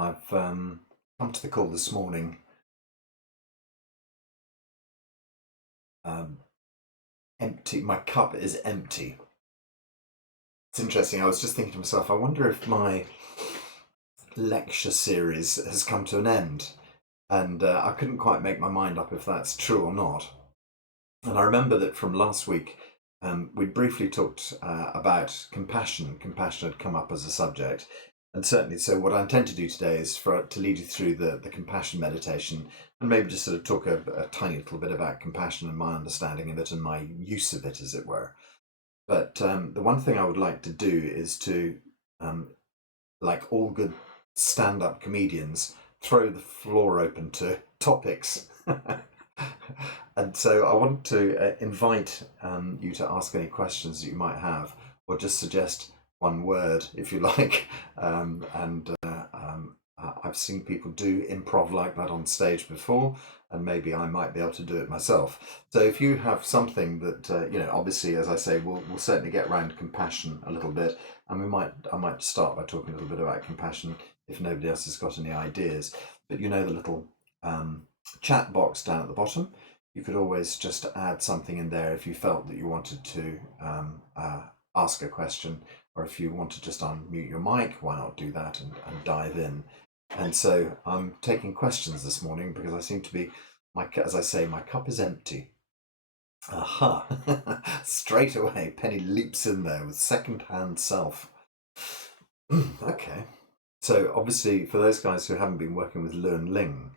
I've come to the call this morning um, empty. My cup is empty. It's interesting. I was just thinking to myself, I wonder if my lecture series has come to an end. And I couldn't quite make my mind up if that's true or not. And I remember that from last week, we briefly talked about compassion. Compassion had come up as a subject. And certainly, so what I intend to do today is to lead you through the compassion meditation and maybe just sort of talk a tiny little bit about compassion and my understanding of it and my use of it, as it were. But the one thing I would like to do is to, um, like all good stand up comedians, throw the floor open to topics. And so I want to invite you to ask any questions that you might have, or just suggest one word if you like. I've seen people do improv like that on stage before, and maybe I might be able to do it myself. So if you have something that obviously, as I say, we'll certainly get around compassion a little bit, and I might start by talking a little bit about compassion if nobody else has got any ideas. But the little chat box down at the bottom, you could always just add something in there if you felt that you wanted to ask a question, or if you want to just unmute your mic, why not do that and dive in? And so I'm taking questions this morning because I seem to be, as I say, my cup is empty. Aha! Straight away, Penny leaps in there with second-hand self. Okay. So obviously, for those guys who haven't been working with Lun Ling,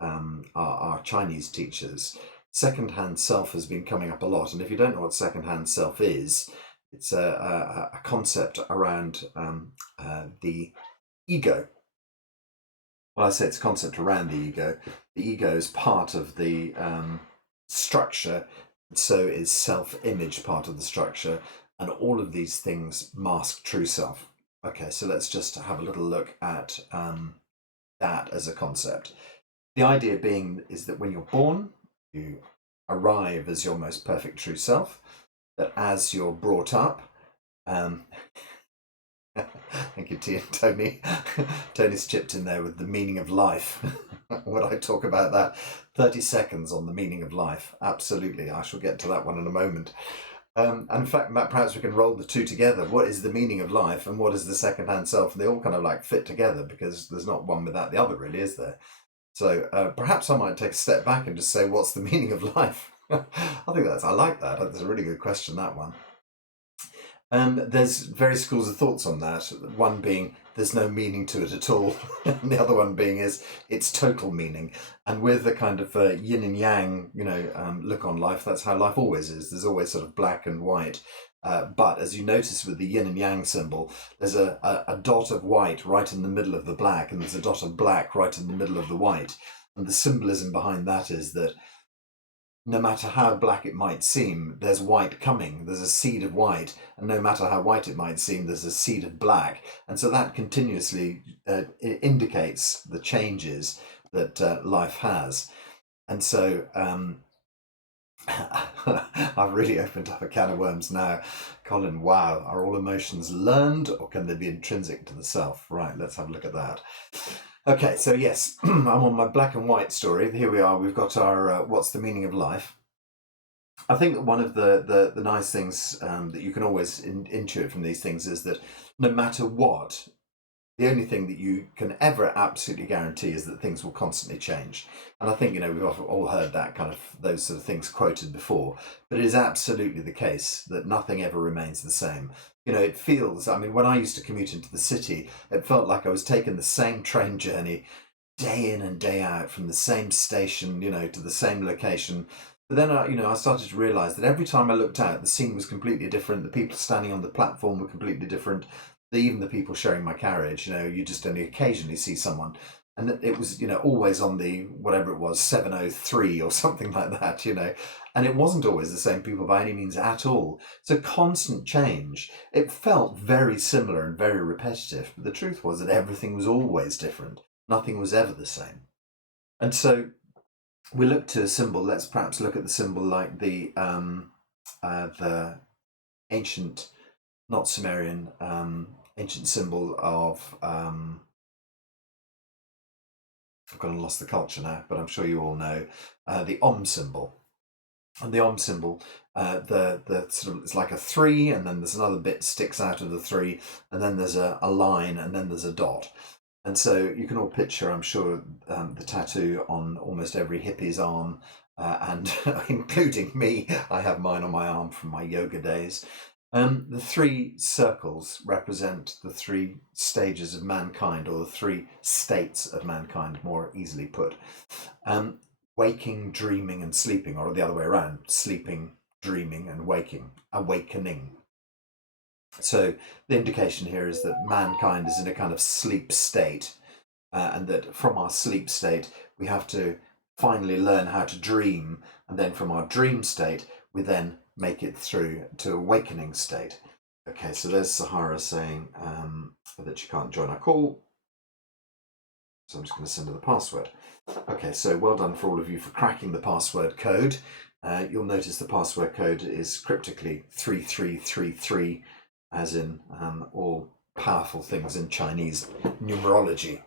our Chinese teachers, second-hand self has been coming up a lot. And if you don't know what second-hand self is, it's a concept around the ego. Well, I say it's a concept around the ego. The ego is part of the structure, so is self-image part of the structure, and all of these things mask true self. Okay, so let's just have a little look at that as a concept. The idea being is that when you're born, you arrive as your most perfect true self, that as you're brought up, um, thank you, Tony. Tony's chipped in there with the meaning of life. When I talk about that, 30 seconds on the meaning of life. Absolutely, I shall get to that one in a moment. And in fact, Matt, perhaps we can roll the two together. What is the meaning of life and what is the second-hand self? And they all kind of like fit together because there's not one without the other, really, is there? So perhaps I might take a step back and just say, what's the meaning of life? I like that. That's a really good question, that one. There's various schools of thoughts on that. One being there's no meaning to it at all, and the other one being is it's total meaning. And with the kind of yin and yang, look on life, that's how life always is. There's always sort of black and white. But as you notice with the yin and yang symbol, there's a dot of white right in the middle of the black, and there's a dot of black right in the middle of the white. And the symbolism behind that is that no matter how black it might seem, there's white coming. There's a seed of white, and no matter how white it might seem, there's a seed of black. And so that continuously indicates the changes that life has. And so I've really opened up a can of worms now. Colin, wow, are all emotions learned or can they be intrinsic to the self? Right, let's have a look at that. Okay, so yes, I'm on my black and white story. Here we are. We've got our what's the meaning of life? I think that one of the nice things that you can always intuit from these things is that no matter what, the only thing that you can ever absolutely guarantee is that things will constantly change. And I think, we've all heard that kind of those sort of things quoted before, but it is absolutely the case that nothing ever remains the same. It feels, I mean, when I used to commute into the city, it felt like I was taking the same train journey day in and day out from the same station, to the same location. But then, I started to realise that every time I looked out, the scene was completely different. The people standing on the platform were completely different. Even the people sharing my carriage, you just only occasionally see someone. And it was, always on the, whatever it was, 703 or something like that, And it wasn't always the same people by any means at all. So constant change. It felt very similar and very repetitive. But the truth was that everything was always different. Nothing was ever the same. And so we look to a symbol. Let's perhaps look at the symbol like the ancient, not Sumerian, ancient symbol of I've gone and lost the culture now, but I'm sure you all know the Om symbol. And the Om symbol, the sort of, it's like a three, and then there's another bit sticks out of the three, and then there's a line, and then there's a dot. And so you can all picture, I'm sure, the tattoo on almost every hippie's arm, and including me. I have mine on my arm from my yoga days. The three circles represent the three stages of mankind, or the three states of mankind, more easily put. Um, Waking, dreaming, and sleeping, or the other way around: sleeping, dreaming, and waking, awakening. So the indication here is that mankind is in a kind of sleep state, and that from our sleep state we have to finally learn how to dream, and then from our dream state we then make it through to awakening state. Okay, so there's Sahara saying that she can't join our call, so I'm just going to send her the password. Okay, so well done for all of you for cracking the password code. You'll notice the password code is cryptically 3333, as in all powerful things in Chinese numerology.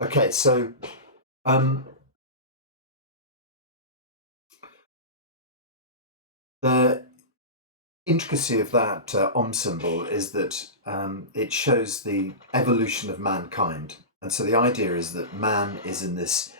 Okay, so the intricacy of that Om symbol is that it shows the evolution of mankind. And so the idea is that man is in this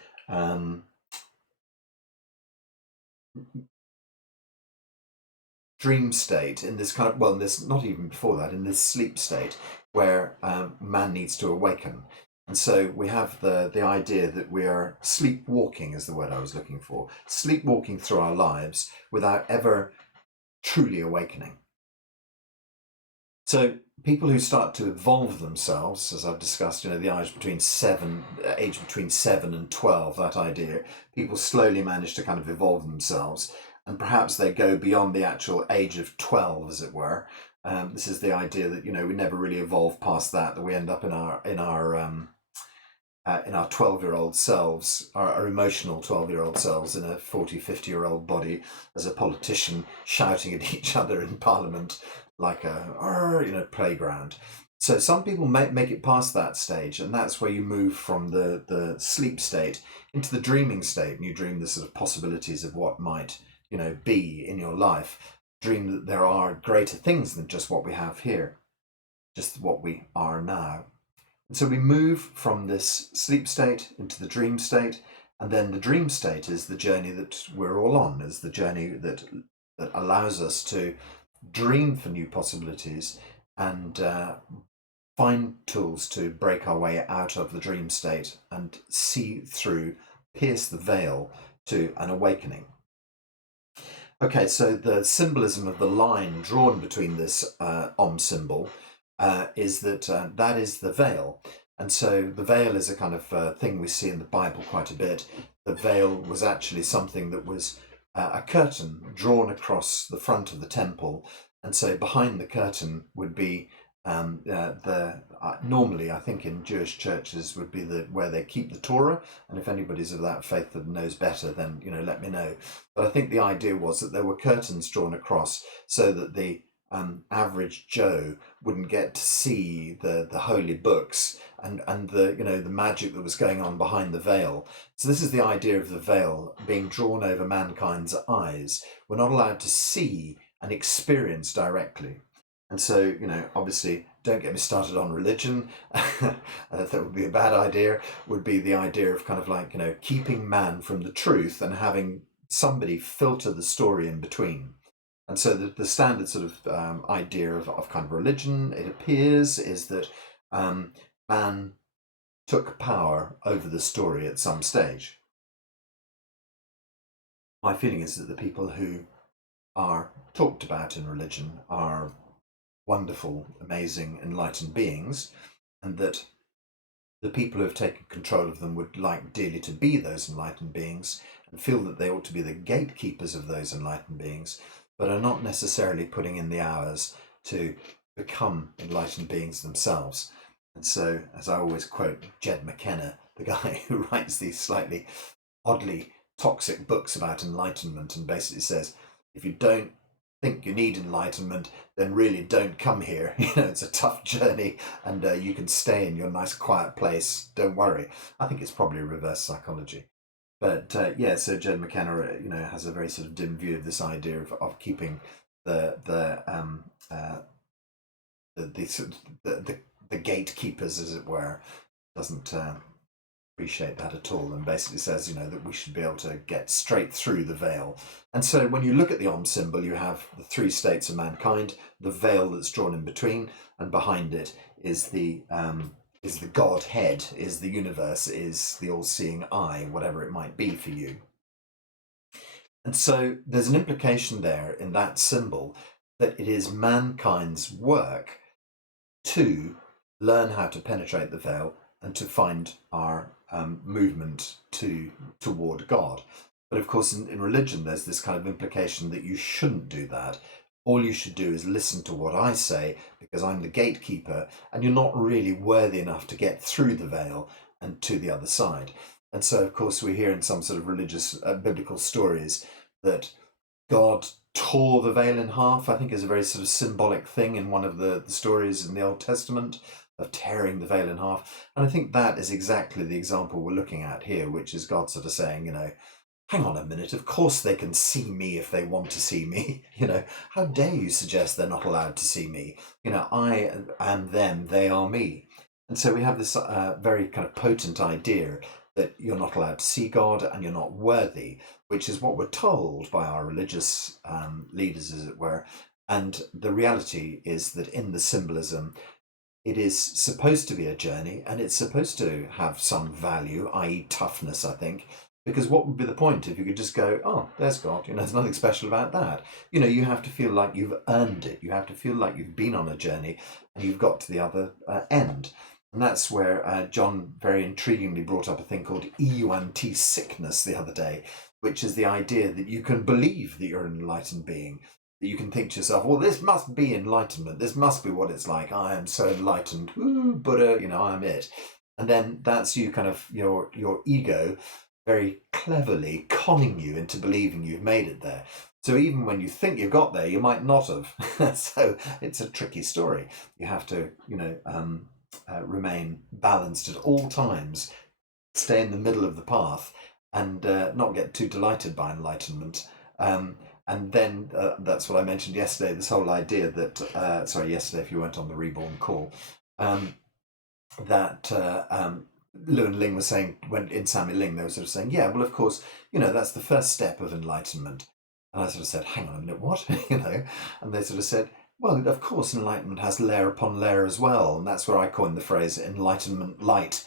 dream state, in this kind of, well, this, not even before that, in this sleep state where man needs to awaken. And so we have the idea that we are sleepwalking, is the word I was looking for, sleepwalking through our lives without ever truly awakening. So people who start to evolve themselves, as I've discussed, the age between 7 and 12, that idea, people slowly manage to kind of evolve themselves, and perhaps they go beyond the actual age of 12, as it were. This is the idea that we never really evolve past that we end up in our 12-year-old selves, our emotional 12-year-old selves, in a 40, 50-year-old body, as a politician shouting at each other in Parliament like a playground. So some people make it past that stage, and that's where you move from the sleep state into the dreaming state, and you dream the sort of possibilities of what might be in your life. Dream that there are greater things than just what we have here, just what we are now. And so we move from this sleep state into the dream state, and then the dream state is the journey that we're all on, is the journey that allows us to dream for new possibilities and find tools to break our way out of the dream state and see through, pierce the veil to an awakening. Okay, so the symbolism of the line drawn between this Om symbol is that that is the veil. And so the veil is a kind of thing we see in the Bible quite a bit. The veil was actually something that was a curtain drawn across the front of the temple. And so behind the curtain would be normally, I think in Jewish churches, would be where they keep the Torah. And if anybody's of that faith that knows better, then let me know. But I think the idea was that there were curtains drawn across so that the average Joe wouldn't get to see the holy books and the the magic that was going on behind the veil. So this is the idea of the veil being drawn over mankind's eyes. We're not allowed to see and experience directly. And so, obviously, don't get me started on religion. That would be a bad idea. Would be the idea of kind of like, keeping man from the truth and having somebody filter the story in between. And so the standard sort of idea of kind of religion, it appears, is that man took power over the story at some stage. My feeling is that the people who are talked about in religion are wonderful, amazing, enlightened beings, and that the people who have taken control of them would like dearly to be those enlightened beings and feel that they ought to be the gatekeepers of those enlightened beings, but are not necessarily putting in the hours to become enlightened beings themselves. And so, as I always quote Jed McKenna, the guy who writes these slightly oddly toxic books about enlightenment, and basically says, if you don't think you need enlightenment, then really don't come here. It's a tough journey, and you can stay in your nice quiet place. Don't worry. I think it's probably reverse psychology. But yeah, so Jed McKenna, has a very sort of dim view of this idea of keeping the the the sort of the gatekeepers, as it were. Doesn't appreciate that at all, and basically says, that we should be able to get straight through the veil. And so when you look at the Om symbol, you have the three states of mankind, the veil that's drawn in between, and behind it is the Godhead, is the universe, is the all-seeing eye, whatever it might be for you. And so there's an implication there in that symbol that it is mankind's work to learn how to penetrate the veil and to find our movement toward God. But of course, in religion, there's this kind of implication that you shouldn't do that. All you should do is listen to what I say, because I'm the gatekeeper, and you're not really worthy enough to get through the veil and to the other side. And so, of course, we hear in some sort of religious biblical stories that God tore the veil in half. I think is a very sort of symbolic thing in one of the stories in the Old Testament, of tearing the veil in half. And I think that is exactly the example we're looking at here, which is God sort of saying, hang on a minute, of course they can see me if they want to see me. How dare you suggest they're not allowed to see me? I am them, they are me. And so we have this very kind of potent idea that you're not allowed to see God and you're not worthy, which is what we're told by our religious leaders, as it were. And the reality is that in the symbolism, it is supposed to be a journey, and it's supposed to have some value, i.e. toughness, I think. Because what would be the point if you could just go, oh, there's God, there's nothing special about that. You have to feel like you've earned it. You have to feel like you've been on a journey and you've got to the other end. And that's where John very intriguingly brought up a thing called EUNT sickness the other day, which is the idea that you can believe that you're an enlightened being, that you can think to yourself, well, this must be enlightenment. This must be what it's like. I am so enlightened. Ooh, Buddha, I'm it. And then that's you kind of, your ego very cleverly conning you into believing you've made it there. So even when you think you got there, you might not have. So it's a tricky story. You have to, remain balanced at all times, stay in the middle of the path, and not get too delighted by enlightenment. And then that's what I mentioned yesterday, this whole idea that, yesterday if you weren't on the Reborn call, that Lu and Ling was saying, when in Sammy Ling, they were sort of saying, yeah, well, of course, that's the first step of enlightenment. And I sort of said, hang on a minute, what? And they sort of said, well, of course, enlightenment has layer upon layer as well. And that's where I coined the phrase enlightenment light.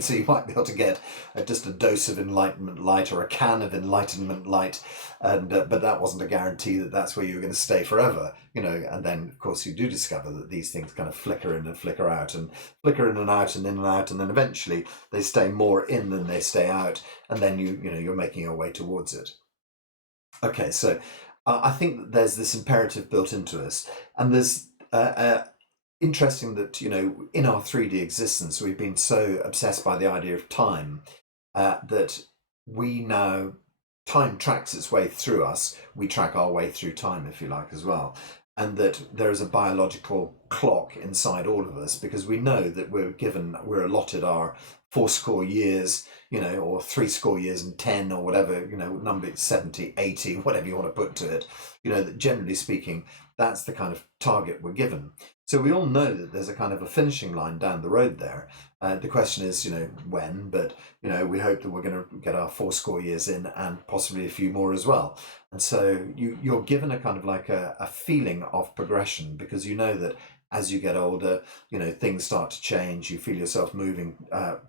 So you might be able to get just a dose of enlightenment light or a can of enlightenment light. And but that wasn't a guarantee that that's where you were going to stay forever. And then, of course, you do discover that these things kind of flicker in and flicker out and flicker in and out and in and out. And then eventually they stay more in than they stay out. And then you're making your way towards it. Okay, so I think that there's this imperative built into us, and there's interesting that in our 3D existence we've been so obsessed by the idea of time that we now time tracks its way through us. We track our way through time, if you like, as well, and that there is a biological clock inside all of us, because we know that we're allotted our 80 years, or 80 years and 10 or whatever, number 70, 80, whatever you want to put to it, that generally speaking, that's the kind of target we're given. So we all know that there's a kind of a finishing line down the road there. The question is, when, but, we hope that we're going to get our 80 years in and possibly a few more as well. And so you're given a kind of like a feeling of progression, because you know that as you get older, things start to change. You feel yourself moving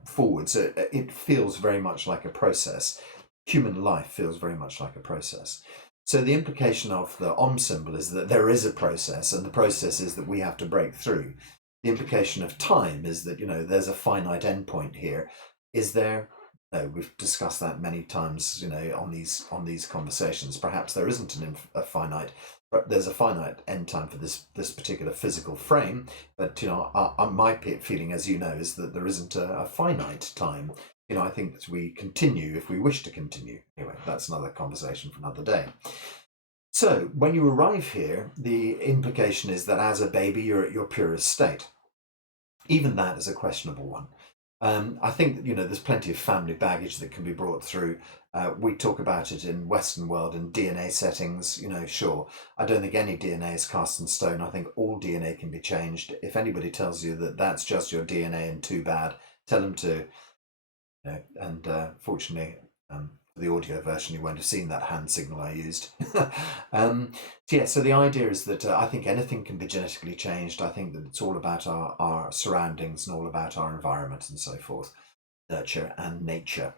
forward. So it feels very much like a process. Human life feels very much like a process. So the implication of the Om symbol is that there is a process, and the process is that we have to break through. The implication of time is that, there's a finite endpoint here. Is there? No, we've discussed that many times, on these conversations. Perhaps there isn't a finite. There's a finite end time for this particular physical frame, but my feeling, as you know, is that there isn't a finite time. I think that we continue if we wish to continue. Anyway, that's another conversation for another day. So when you arrive here, the implication is that as a baby, you're at your purest state. Even that is a questionable one. I think there's plenty of family baggage that can be brought through. We talk about it in Western world in DNA settings. Sure, I don't think any DNA is cast in stone. I think all DNA can be changed. If anybody tells you that that's just your DNA and too bad, tell them to. And fortunately, for the audio version, you won't have seen that hand signal I used. So the idea is that I think anything can be genetically changed. I think that it's all about our surroundings and all about our environment and so forth, nurture and nature.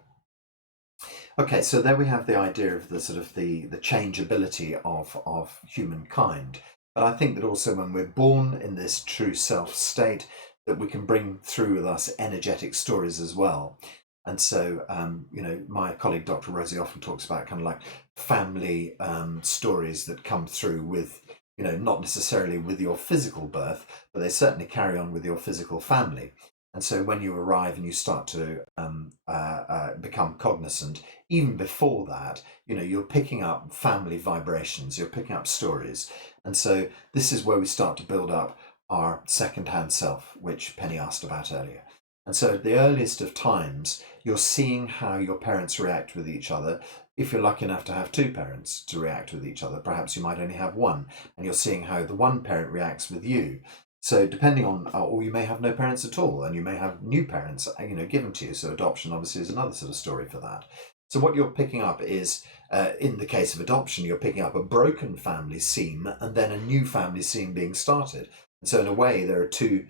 Okay, so there we have the idea of the sort of the changeability of humankind. But I think that also when we're born in this true self state, that we can bring through with us energetic stories as well. And so, my colleague Dr. Rosie often talks about kind of like family stories that come through with, not necessarily with your physical birth, but they certainly carry on with your physical family. And so when you arrive and you start to become cognizant, even before that, you're picking up family vibrations, you're picking up stories. And so this is where we start to build up our second-hand self, which Penny asked about earlier. And so at the earliest of times, you're seeing how your parents react with each other. If you're lucky enough to have two parents to react with each other, perhaps you might only have one, and you're seeing how the one parent reacts with you. So depending on, or you may have no parents at all, and you may have new parents, given to you. So adoption obviously is another sort of story for that. So what you're picking up is, in the case of adoption, you're picking up a broken family seam and then a new family seam being started. And so in a way, there are two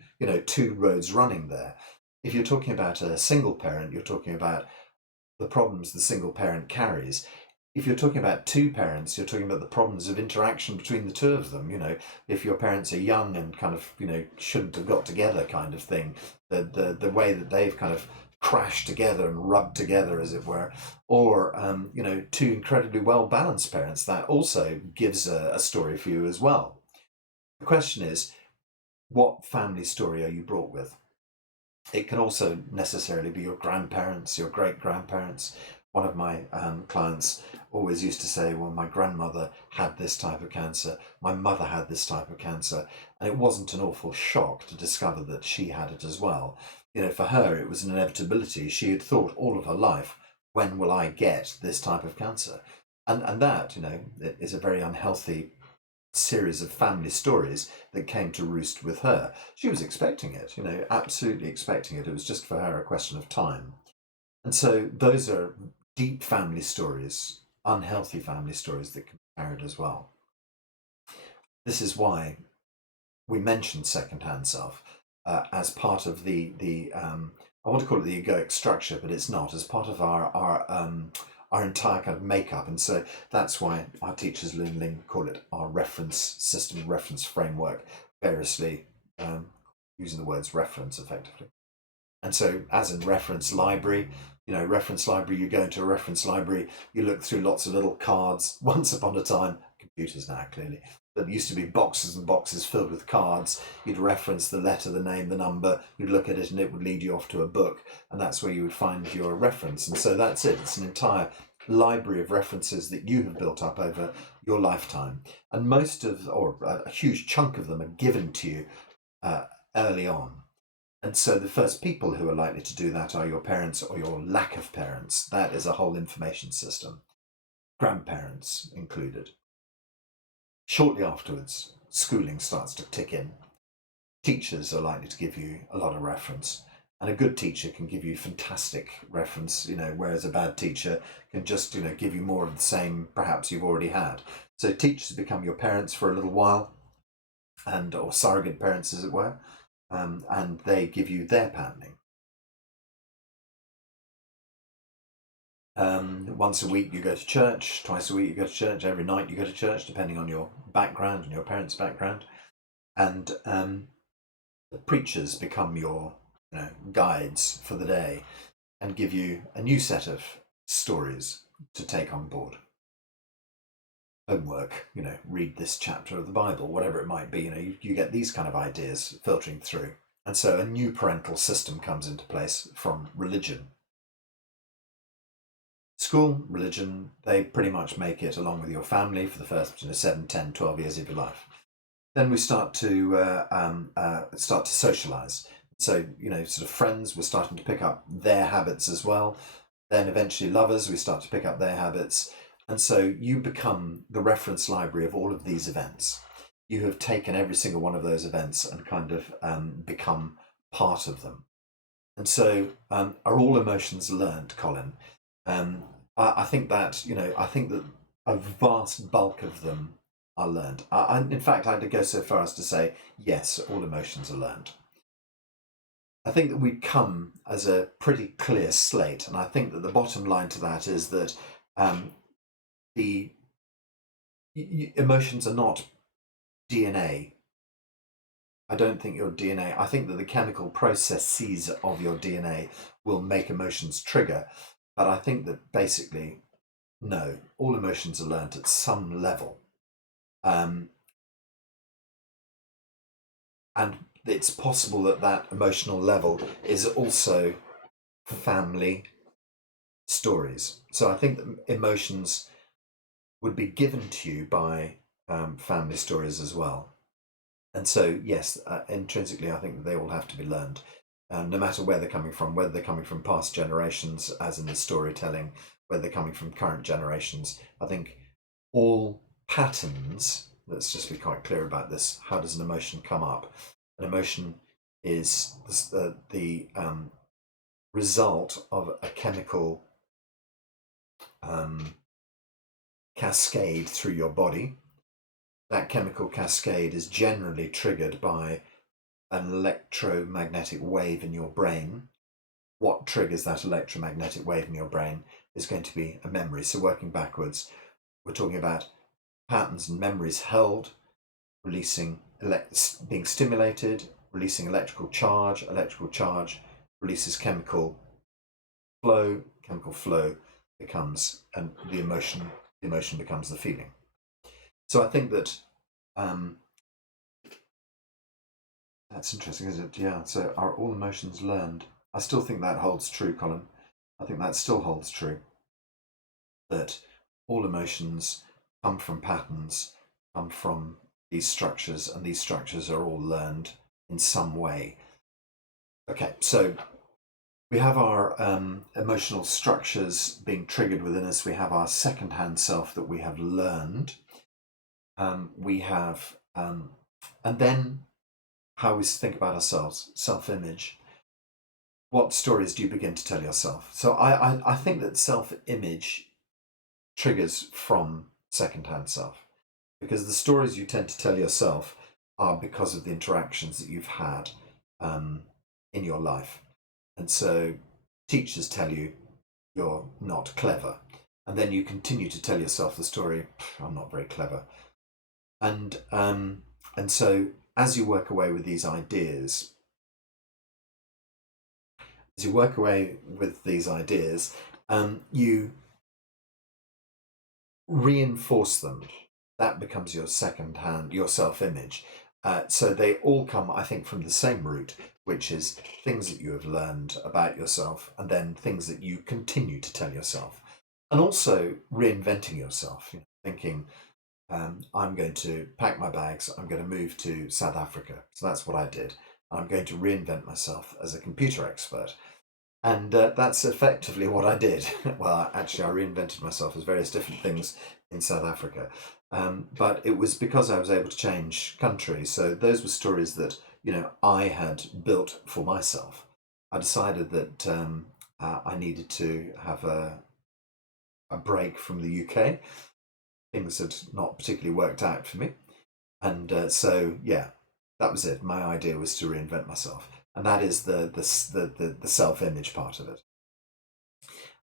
roads running there. If you're talking about a single parent, you're talking about the problems the single parent carries. If you're talking about two parents, you're talking about the problems of interaction between the two of them. If your parents are young and kind of, shouldn't have got together kind of thing, the way that they've kind of crashed together and rubbed together, as it were, or, two incredibly well-balanced parents, that also gives a story for you as well. The question is, what family story are you brought with? It can also necessarily be your grandparents, your great-grandparents. One of my clients always used to say, well, my grandmother had this type of cancer, my mother had this type of cancer, and it wasn't an awful shock to discover that she had it as well. For her, it was an inevitability. She had thought all of her life, when will I get this type of cancer? And that, is a very unhealthy series of family stories that came to roost with her. She was expecting it, absolutely expecting it. It was just for her a question of time. And so those are deep family stories, unhealthy family stories that can be carried as well. This is why we mentioned second-hand self as part of the I want to call it the egoic structure, but it's not, as part of our entire kind of makeup. And so that's why our teachers, Lynn Ling, call it our reference system, reference framework, variously using the words reference effectively. And so, as in reference library, reference library, you go into a reference library, you look through lots of little cards. Once upon a time, computers now clearly, but used to be boxes and boxes filled with cards. You'd reference the letter, the name, the number, you'd look at it and it would lead you off to a book, and that's where you would find your reference. And so that's it. It's an entire library of references that you have built up over your lifetime. And most of, or a huge chunk of them, are given to you early on. And so the first people who are likely to do that are your parents or your lack of parents. That is a whole information system, grandparents included. Shortly afterwards, schooling starts to tick in. Teachers are likely to give you a lot of reference, and a good teacher can give you fantastic reference, whereas a bad teacher can just, give you more of the same perhaps you've already had. So teachers become your parents for a little while, or surrogate parents, as it were. And they give you their patterning. Once a week you go to church, twice a week you go to church, every night you go to church, depending on your background and your parents' background. And the preachers become your guides for the day and give you a new set of stories to take on board. Homework, read this chapter of the Bible, whatever it might be, you get these kind of ideas filtering through. And so a new parental system comes into place from religion. school, religion, they pretty much make it along with your family for the first 7, 10, 12 years of your life. Then we start to socialize. So, sort of friends, we're starting to pick up their habits as well. Then eventually lovers, we start to pick up their habits. And so you become the reference library of all of these events. You have taken every single one of those events and kind of become part of them. And so, are all emotions learned, Colin? I think that a vast bulk of them are learned. In fact, I'd go so far as to say yes, all emotions are learned. I think that we come as a pretty clear slate, and I think that the bottom line to that is that the emotions are not DNA. I don't think your DNA, I think that the chemical processes of your DNA will make emotions trigger. But I think that basically, no, all emotions are learned at some level. And it's possible that that emotional level is also family stories. So I think that emotions would be given to you by family stories as well. And so, yes, intrinsically, I think that they all have to be learned, no matter where they're coming from, whether they're coming from past generations, as in the storytelling, whether they're coming from current generations. I think all patterns, let's just be quite clear about this. How does an emotion come up? An emotion is the result of a chemical cascade through your body. That chemical cascade is generally triggered by an electromagnetic wave in your brain. What triggers that electromagnetic wave in your brain is going to be a memory. So working backwards, we're talking about patterns and memories held, releasing, being stimulated, releasing electrical charge releases chemical flow becomes, and the emotion becomes the feeling. So I think that that's interesting, isn't it? Yeah. So are all emotions learned? I still think that holds true, Colin. I think that still holds true. That all emotions come from patterns, come from these structures, and these structures are all learned in some way. Okay, so we have our emotional structures being triggered within us. We have our second-hand self that we have learned. We have, and then how we think about ourselves, self-image. What stories do you begin to tell yourself? So I think that self-image triggers from second-hand self, because the stories you tend to tell yourself are because of the interactions that you've had in your life. And so teachers tell you you're not clever, and then you continue to tell yourself the story, I'm not very clever. And so as you work away with these ideas, you reinforce them. That becomes your your self-image. So they all come, I think, from the same root, which is things that you have learned about yourself, and then things that you continue to tell yourself. And also reinventing yourself, thinking, I'm going to pack my bags, I'm going to move to South Africa. So that's what I did. I'm going to reinvent myself as a computer expert. And that's effectively what I did. Well, actually, I reinvented myself as various different things in South Africa. But it was because I was able to change countries. So those were stories that, I had built for myself. I decided that I needed to have a break from the UK. Things had not particularly worked out for me. And so, yeah, that was it. My idea was to reinvent myself. And that is the self-image part of it.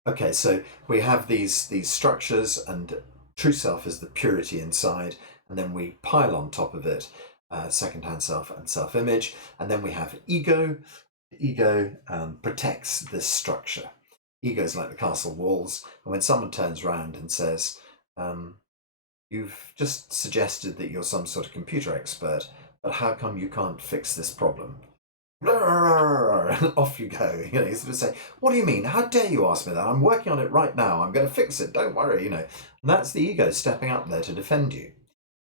Okay, so we have these structures, and true self is the purity inside, and then we pile on top of it second-hand self and self-image, and then we have ego. The ego protects this structure. Ego is like the castle walls, and when someone turns around and says, you've just suggested that you're some sort of computer expert, but how come you can't fix this problem? and off you go. You sort of say, "What do you mean? How dare you ask me that? I'm working on it right now. I'm going to fix it. Don't worry." And that's the ego stepping up there to defend you.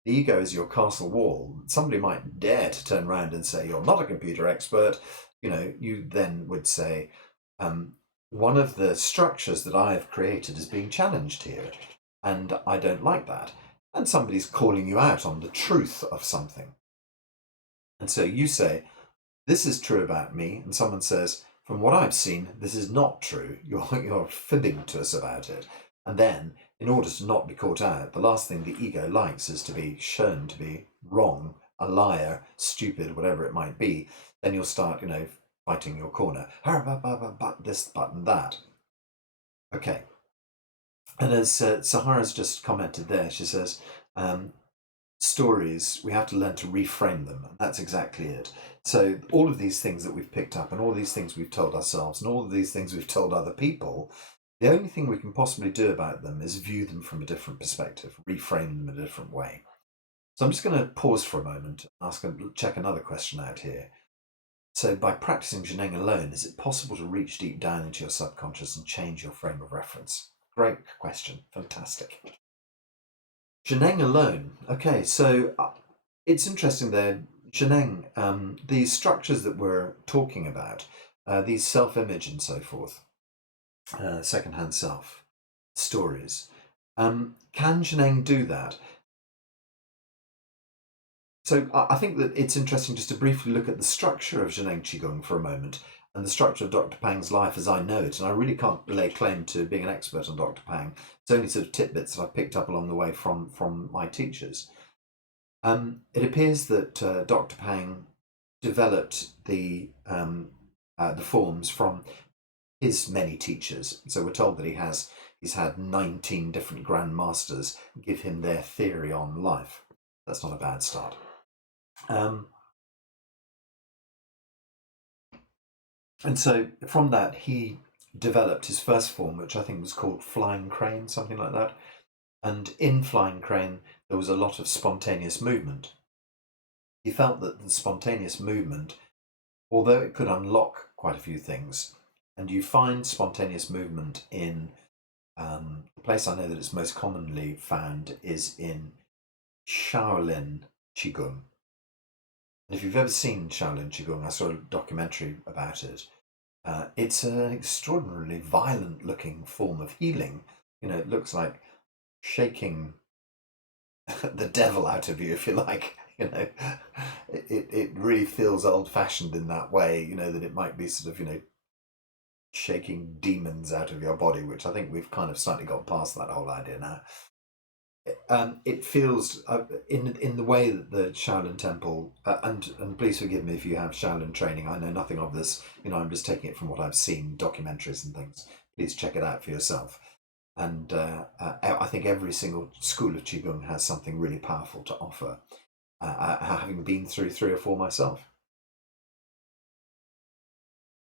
The ego is your castle wall. Somebody might dare to turn around and say, "You're not a computer expert." You then would say, "One of the structures that I have created is being challenged here, and I don't like that." And somebody's calling you out on the truth of something. And so you say, "This is true about me," and someone says, "From what I've seen, this is not true. You're fibbing to us about it." And then, in order to not be caught out, the last thing the ego likes is to be shown to be wrong, a liar, stupid, whatever it might be. Then you'll start, fighting your corner. But this, but and that. Okay. And as Sahara's just commented there, she says, stories, we have to learn to reframe them. And that's exactly it. So all of these things that we've picked up and all these things we've told ourselves and all of these things we've told other people, the only thing we can possibly do about them is view them from a different perspective, reframe them in a different way. So I'm just going to pause for a moment and check another question out here. So by practicing Zheneng alone, is it possible to reach deep down into your subconscious and change your frame of reference? Great question. Fantastic. Zheneng alone. Okay, so it's interesting there. Zheneng, these structures that we're talking about, these self-image and so forth, second-hand self, stories, can Zheneng do that? So I think that it's interesting just to briefly look at the structure of Zheneng Qigong for a moment and the structure of Dr. Pang's life as I know it. And I really can't lay claim to being an expert on Dr. Pang. It's only sort of tidbits that I've picked up along the way from my teachers. It appears that Dr. Pang developed the forms from his many teachers. So we're told that he's had 19 different Grand Masters give him their theory on life. That's not a bad start. And so from that, he developed his first form, which I think was called Flying Crane, something like that. And in Flying Crane, there was a lot of spontaneous movement. He felt that the spontaneous movement, although it could unlock quite a few things, and you find spontaneous movement in the place I know that it's most commonly found is in Shaolin Qigong. And if you've ever seen Shaolin Qigong, I saw a documentary about it. It's an extraordinarily violent looking form of healing. It looks like shaking the devil out of you, if you like. It really feels old fashioned in that way, that it might be sort of, shaking demons out of your body, which I think we've kind of slightly got past that whole idea now. It feels in the way that the Shaolin Temple, and please forgive me if you have Shaolin training. I know nothing of this. I'm just taking it from what I've seen, documentaries and things. Please check it out for yourself. And I think every single school of Qigong has something really powerful to offer. Having been through 3 or 4 myself.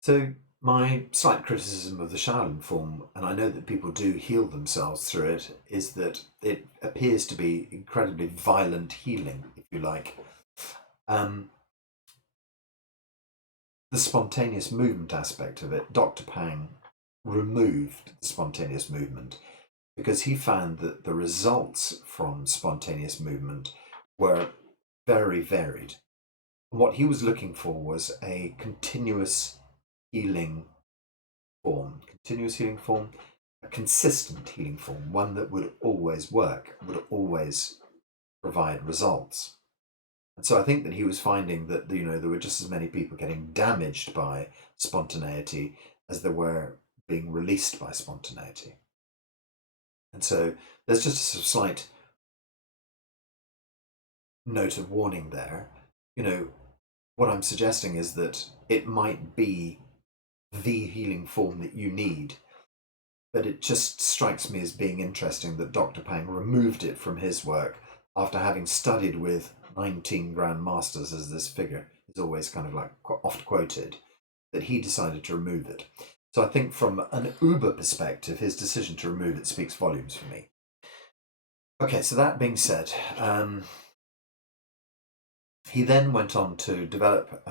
So my slight criticism of the Shaolin form, and I know that people do heal themselves through it, is that it appears to be incredibly violent healing, if you like. The spontaneous movement aspect of it, Dr. Pang removed the spontaneous movement because he found that the results from spontaneous movement were very varied. And what he was looking for was a continuous healing form, a consistent healing form, one that would always work, would always provide results. And so I think that he was finding that there were just as many people getting damaged by spontaneity as there were being released by spontaneity. And so there's just a slight note of warning there. What I'm suggesting is that it might be the healing form that you need, but it just strikes me as being interesting that Dr. Pang removed it from his work after having studied with 19 Grand Masters, as this figure is always kind of like oft quoted, that he decided to remove it. So I think from an Uber perspective, his decision to remove it speaks volumes for me. Okay, so that being said, He then went on to develop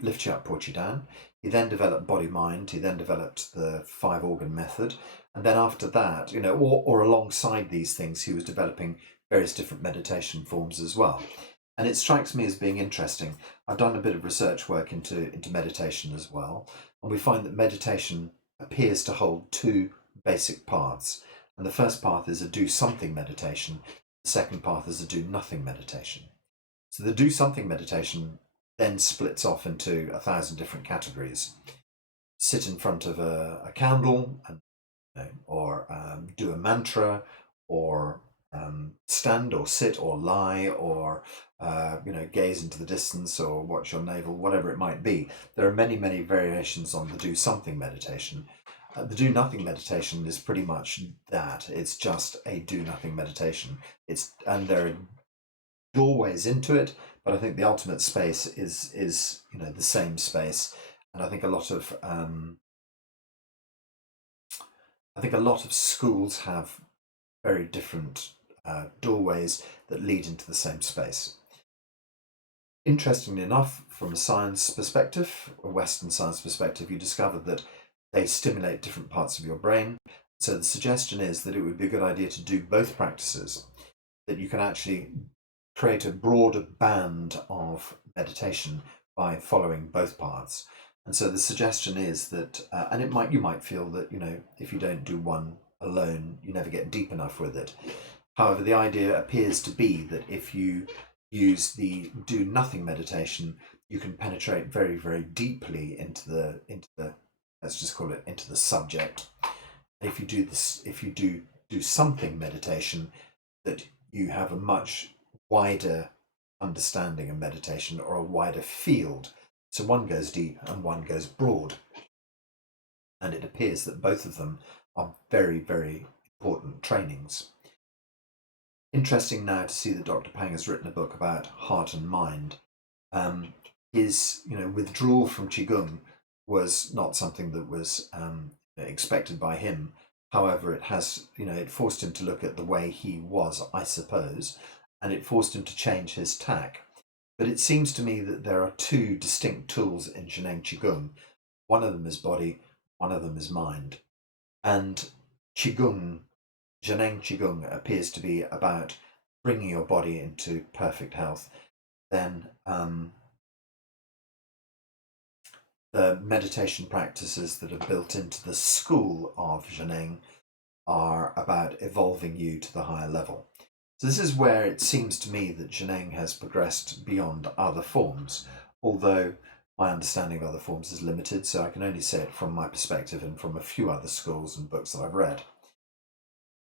Lift You Up, Put You Down. He then developed Body Mind. He then developed the 5 organ method. And then after that, or alongside these things, he was developing various different meditation forms as well. And it strikes me as being interesting. I've done a bit of research work into meditation as well. And we find that meditation appears to hold two basic paths. And the first path is a do something meditation. The second path is a do nothing meditation. So the do something meditation then splits off into 1,000 different categories. Sit in front of a candle, and, or do a mantra, or stand or sit or lie, or gaze into the distance, or watch your navel, whatever it might be. There are many, many variations on the do something meditation. The do nothing meditation is pretty much that. It's just a do nothing meditation. And there are doorways into it, but I think the ultimate space is the same space. And I think a lot of schools have very different doorways that lead into the same space. Interestingly enough, from a science perspective, a Western science perspective, you discovered that they stimulate different parts of your brain. So the suggestion is that it would be a good idea to do both practices, that you can actually create a broader band of meditation by following both paths. And so the suggestion is that, and you might feel that if you don't do one alone, you never get deep enough with it. However, the idea appears to be that if you use the do nothing meditation, you can penetrate very, very deeply into the let's just call it into the subject. And if you do something meditation, that you have a much wider understanding of meditation, or a wider field. So one goes deep and one goes broad. And it appears that both of them are very, very important trainings. Interesting now to see that Dr. Pang has written a book about heart and mind. His withdrawal from Qigong was not something that was expected by him. However, it forced him to look at the way he was, I suppose, and it forced him to change his tack. But it seems to me that there are two distinct tools in Zheneng Qigong. One of them is body, one of them is mind. And Zheneng Qigong appears to be about bringing your body into perfect health. Then the meditation practices that are built into the school of Zheneng are about evolving you to the higher level. So this is where it seems to me that Zheneng has progressed beyond other forms, although my understanding of other forms is limited, so I can only say it from my perspective and from a few other schools and books that I've read.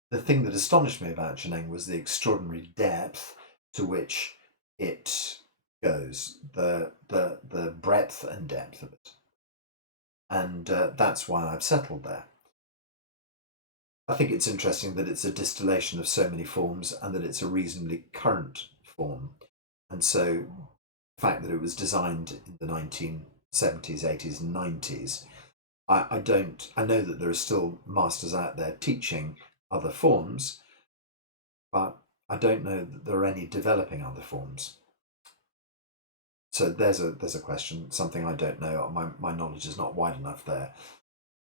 The thing that astonished me about Zheneng was the extraordinary depth to which it goes, the breadth and depth of it. And that's why I've settled there. I think it's interesting that it's a distillation of so many forms, and that it's a reasonably current form. And so the fact that it was designed in the 1970s, 80s, and 90s, I know that there are still masters out there teaching other forms, but I don't know that there are any developing other forms. So there's a question, something I don't know. My knowledge is not wide enough there.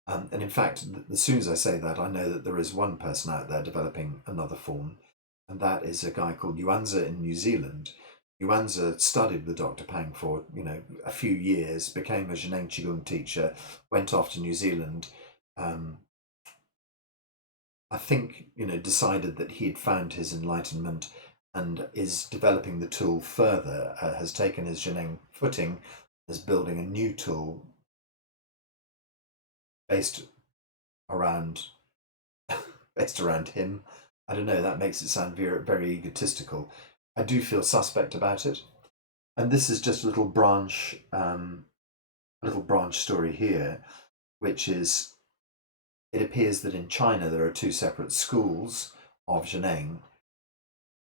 And in fact, as soon as I say that, I know that there is one person out there developing another form, and that is a guy called Yuanzi in New Zealand. Yuanzi studied with Dr. Pang for a few years, became a Zheneng Qigong teacher, went off to New Zealand. I think decided that he had found his enlightenment, and is developing the tool further. Has taken his Zheneng footing, is building a new tool based around him. I don't know. That makes it sound very, very egotistical. I do feel suspect about it, and this is just a little branch story here, which is, it appears that in China there are two separate schools of Zheneng.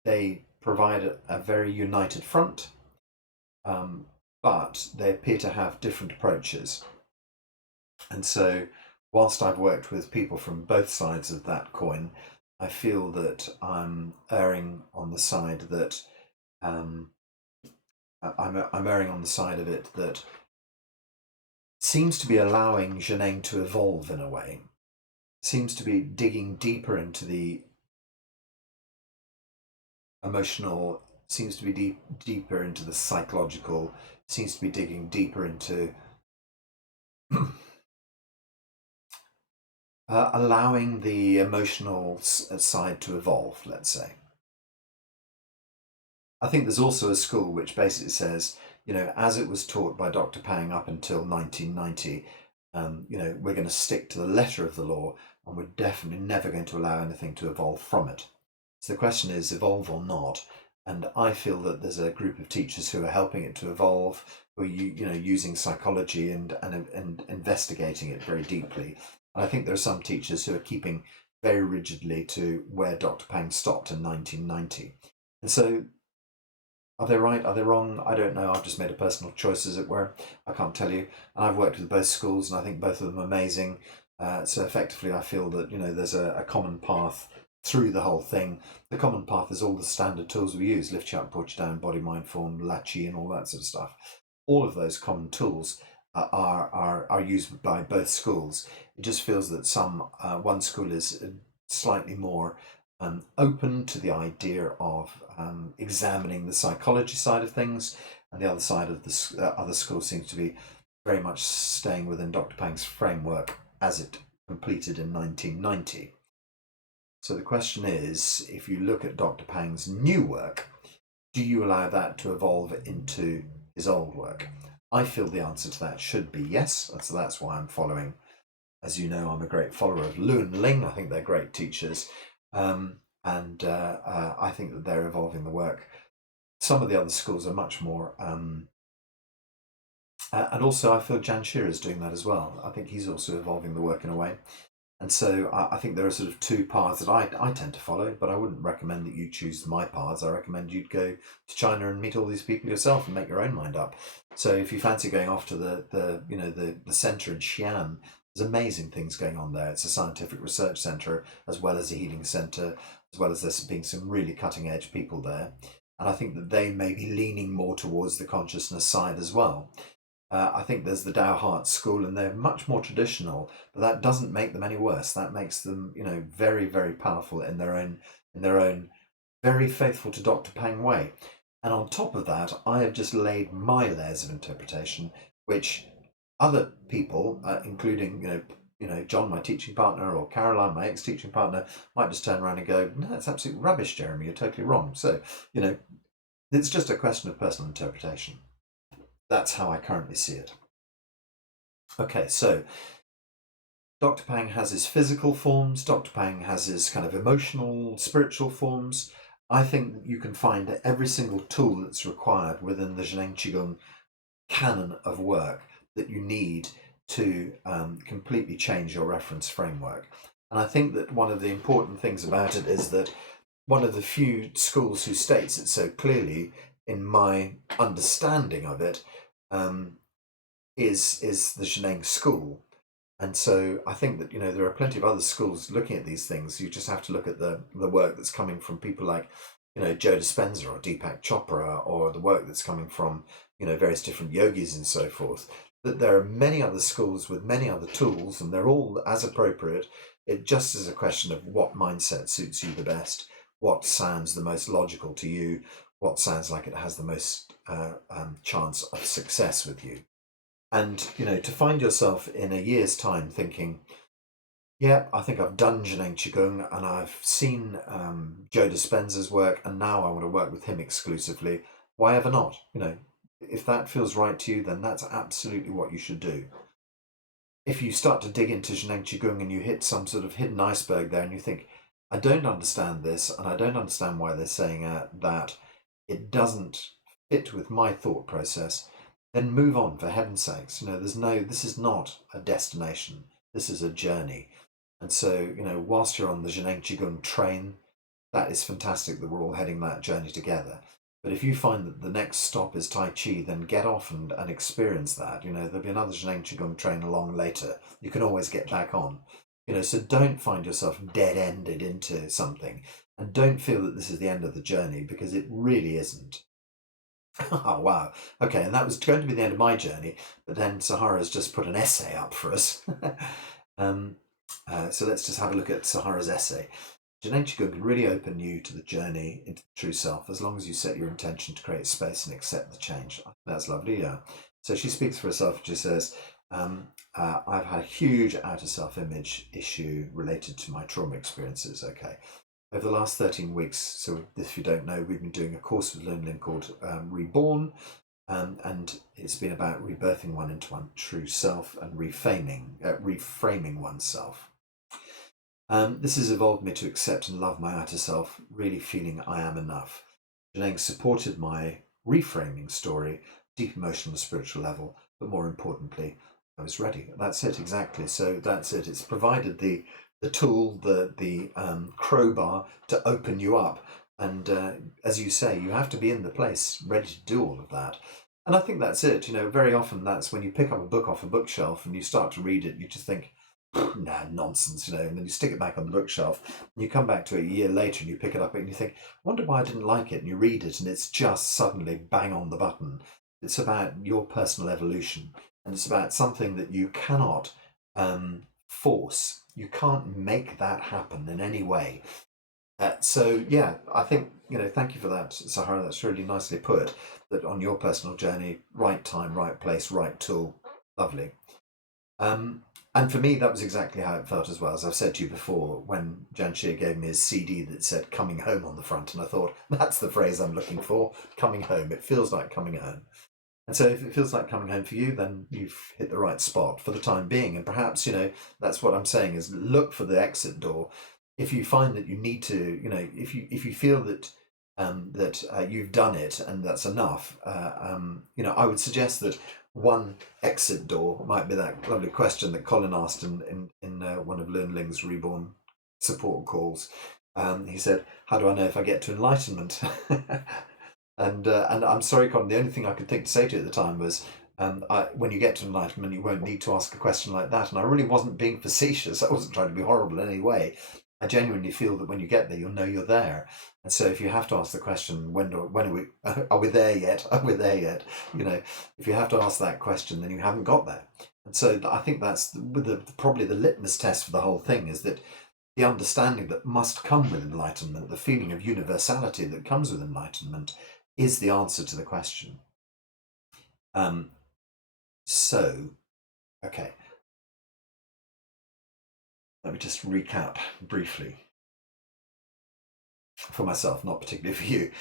They provide a very united front, but they appear to have different approaches. And so, whilst I've worked with people from both sides of that coin, I feel that I'm erring on the side that I'm erring on the side of it that seems to be allowing Zheneng to evolve in a way, seems to be digging deeper into the emotional, seems to be deeper into the psychological, seems to be digging deeper into allowing the emotional side to evolve, let's say. I think there's also a school which basically says, as it was taught by Dr. Pang up until 1990, we're going to stick to the letter of the law and we're definitely never going to allow anything to evolve from it. So the question is, evolve or not? And I feel that there's a group of teachers who are helping it to evolve, who are using psychology and investigating it very deeply. And I think there are some teachers who are keeping very rigidly to where Dr. Pang stopped in 1990. And so are they right? Are they wrong? I don't know. I've just made a personal choice, as it were. I can't tell you. And I've worked with both schools, and I think both of them are amazing. So effectively, I feel that there's a common path through the whole thing. The common path is all the standard tools we use: lift you up, put you down, body, mind, form, Lachi, and all that sort of stuff. All of those common tools are used by both schools. It just feels that one school is slightly more open to the idea of examining the psychology side of things, and the other side of the other school seems to be very much staying within Dr. Pang's framework as it completed in 1990. So the question is, if you look at Dr. Pang's new work, do you allow that to evolve into his old work? I feel the answer to that should be yes, so that's why I'm following. As you know, I'm a great follower of Lu and Ling. I think they're great teachers. And I think that they're evolving the work. Some of the other schools are much more, and also I feel Jan Shearer is doing that as well. I think he's also evolving the work in a way. And so I think there are sort of two paths that I tend to follow, but I wouldn't recommend that you choose my paths. I recommend you'd go to China and meet all these people yourself and make your own mind up. So if you fancy going off to the centre in Xi'an, there's amazing things going on there. It's a scientific research centre as well as a healing centre, as well as there being some really cutting edge people there. And I think that they may be leaning more towards the consciousness side as well. I think there's the Dao Heart School, and they're much more traditional, but that doesn't make them any worse. That makes them, very, very powerful in their own, very faithful to Dr. Pang way. And on top of that, I have just laid my layers of interpretation, which other people, including John, my teaching partner, or Caroline, my ex-teaching partner, might just turn around and go, "No, that's absolute rubbish, Jeremy. You're totally wrong." So it's just a question of personal interpretation. That's how I currently see it. Okay, so Dr. Pang has his physical forms, Dr. Pang has his kind of emotional, spiritual forms. I think you can find every single tool that's required within the Zheneng Qigong canon of work that you need to completely change your reference framework. And I think that one of the important things about it is that one of the few schools who states it so clearly, in my understanding of it, is the Zheneng school. And so I think that there are plenty of other schools looking at these things. You just have to look at the work that's coming from people like Joe Dispenza or Deepak Chopra, or the work that's coming from various different yogis and so forth. That there are many other schools with many other tools, and they're all as appropriate. It just is a question of what mindset suits you the best, what sounds the most logical to you, what sounds like it has the most chance of success with you. And to find yourself in a year's time thinking, yeah, I think I've done Zheneng Qigong and I've seen Joe Dispenza's work, and now I want to work with him exclusively. Why ever not? If that feels right to you, then that's absolutely what you should do. If you start to dig into Zheneng Qigong and you hit some sort of hidden iceberg there, and you think, I don't understand this, and I don't understand why they're saying that, it doesn't fit with my thought process, then move on, for heaven's sakes. This is not a destination. This is a journey. And so, whilst you're on the Zheneng Qigong train, that is fantastic that we're all heading that journey together. But if you find that the next stop is Tai Chi, then get off and experience that. There'll be another Zheneng Qigong train along later. You can always get back on. So don't find yourself dead-ended into something, and don't feel that this is the end of the journey, because it really isn't. Oh, wow. Okay, and that was going to be the end of my journey, but then Sahara's just put an essay up for us. um, so let's just have a look at Sahara's essay. Jnane Chigung can really open you to the journey into the true self as long as you set your intention to create space and accept the change. That's lovely, yeah. So she speaks for herself. She says, I've had a huge outer self image issue related to my trauma experiences. Okay. Over the last 13 weeks, so if you don't know, we've been doing a course with Lun Ling called Reborn, and it's been about rebirthing one into one true self and reframing oneself. This has evolved me to accept and love my outer self, really feeling I am enough. Jnane supported my reframing story, deep emotional and spiritual level, but more importantly, I was ready. That's it, exactly. So that's it. It's provided the tool, the crowbar to open you up. And as you say, you have to be in the place ready to do all of that. And I think that's it. Very often that's when you pick up a book off a bookshelf and you start to read it, you just think, nah, nonsense, and then you stick it back on the bookshelf, and you come back to it a year later and you pick it up and you think, I wonder why I didn't like it, and you read it and it's just suddenly bang on the button. It's about your personal evolution, and it's about something that you cannot force. You can't make that happen in any way. So yeah, I think thank you for that, Sahara. That's really nicely put. That on your personal journey, right time, right place, right tool, lovely. Um, and for me, that was exactly how it felt as well. As I've said to you before, when Janshir gave me his CD that said "coming home" on the front, and I thought that's the phrase I'm looking for. Coming home. It feels like coming home. And so, if it feels like coming home for you, then you've hit the right spot for the time being. And perhaps that's what I'm saying is look for the exit door. If you find that you need to, if you feel that you've done it and that's enough, I would suggest that one exit door might be that lovely question that Colin asked in one of Lun Ling's Reborn support calls. He said, "How do I know if I get to enlightenment?" And I'm sorry, Colin. The only thing I could think to say to you at the time was, when you get to enlightenment, you won't need to ask a question like that. And I really wasn't being facetious. I wasn't trying to be horrible in any way. I genuinely feel that when you get there, you'll know you're there. And so, if you have to ask the question, when are we? Are we there yet? Are we there yet? If you have to ask that question, then you haven't got there. And so, I think that's probably the litmus test for the whole thing is that the understanding that must come with enlightenment, the feeling of universality that comes with enlightenment, is the answer to the question. Um, so, okay, let me just recap briefly for myself, not particularly for you.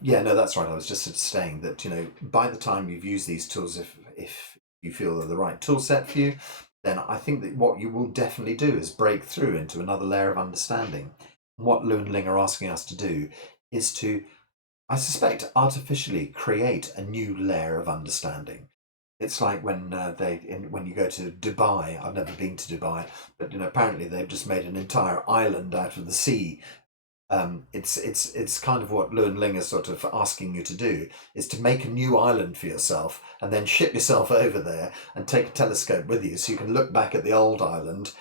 Yeah, no, that's right. I was just saying that by the time you've used these tools, if you feel they're the right tool set for you, then I think that what you will definitely do is break through into another layer of understanding. What Lun Ling are asking us to do is to, I suspect, artificially create a new layer of understanding. It's like when you go to Dubai. I've never been to Dubai, but apparently they've just made an entire island out of the sea. It's kind of what Lun Ling is sort of asking you to do is to make a new island for yourself and then ship yourself over there and take a telescope with you so you can look back at the old island,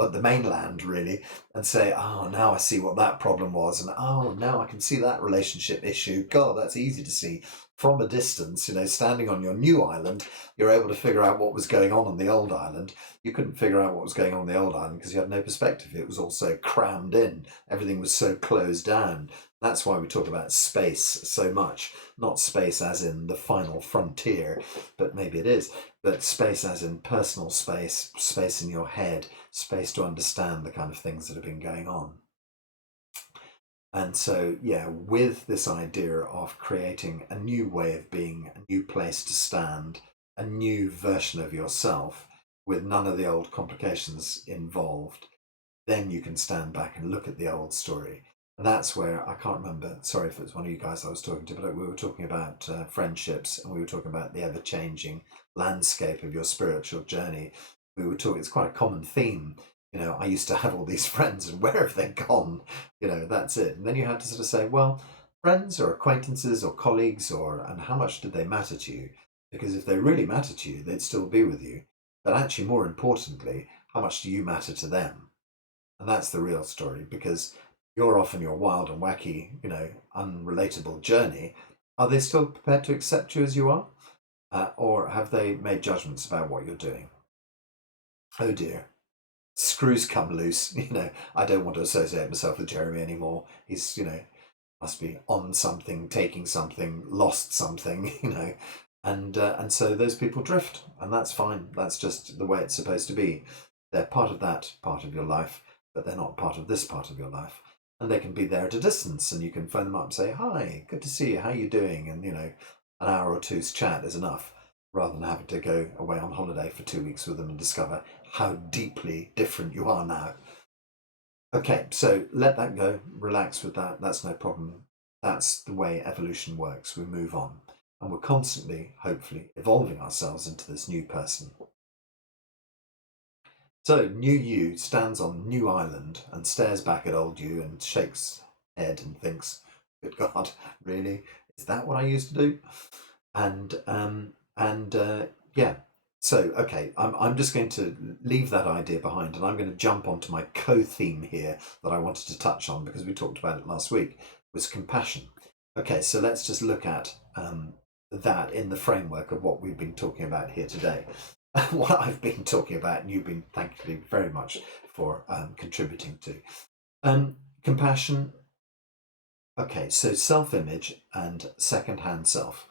at the mainland really, and say, oh, now I see what that problem was, and oh, now I can see that relationship issue. God, that's easy to see from a distance. Standing on your new island, you're able to figure out what was going on the old island. You couldn't figure out what was going on the old island because you had no perspective. It was all so crammed in. Everything was so closed down. That's why we talk about space so much. Not space as in the final frontier, but maybe it is. But space as in personal space, space in your head, space to understand the kind of things that have been going on. And so, yeah, with this idea of creating a new way of being, a new place to stand, a new version of yourself with none of the old complications involved, then you can stand back and look at the old story. And that's where I can't remember, sorry if it was one of you guys I was talking to, but we were talking about friendships and we were talking about the ever changing landscape of your spiritual journey. We were talking, it's quite a common theme. I used to have all these friends and where have they gone? That's it. And then you had to sort of say, well, friends or acquaintances or colleagues, and how much did they matter to you? Because if they really matter to you, they'd still be with you. But actually, more importantly, how much do you matter to them? And that's the real story because you're off on your wild and wacky, unrelatable journey. Are they still prepared to accept you as you are? Or have they made judgments about what you're doing? Oh dear. Screws come loose. I don't want to associate myself with Jeremy anymore. He's, must be on something, taking something, lost something, and so those people drift, and that's fine. That's just the way it's supposed to be. They're part of that part of your life, but they're not part of this part of your life. And they can be there at a distance, and you can phone them up and say, "Hi, good to see you. How you doing?" And an hour or two's chat is enough, rather than having to go away on holiday for 2 weeks with them and discover how deeply different you are now. Okay, so let that go, relax with that, that's no problem. That's the way evolution works. We move on, and we're constantly, hopefully, evolving ourselves into this new person. So, new you stands on new island and stares back at old you and shakes head and thinks, "Good God, really? Is that what I used to do?" And yeah, so, okay, I'm just going to leave that idea behind, and I'm going to jump onto my co-theme here that I wanted to touch on because we talked about it last week, was compassion. Okay, so let's just look at that in the framework of what we've been talking about here today. What I've been talking about, and you've been thankfully very much for contributing to. Compassion. Okay, so self-image and second-hand self.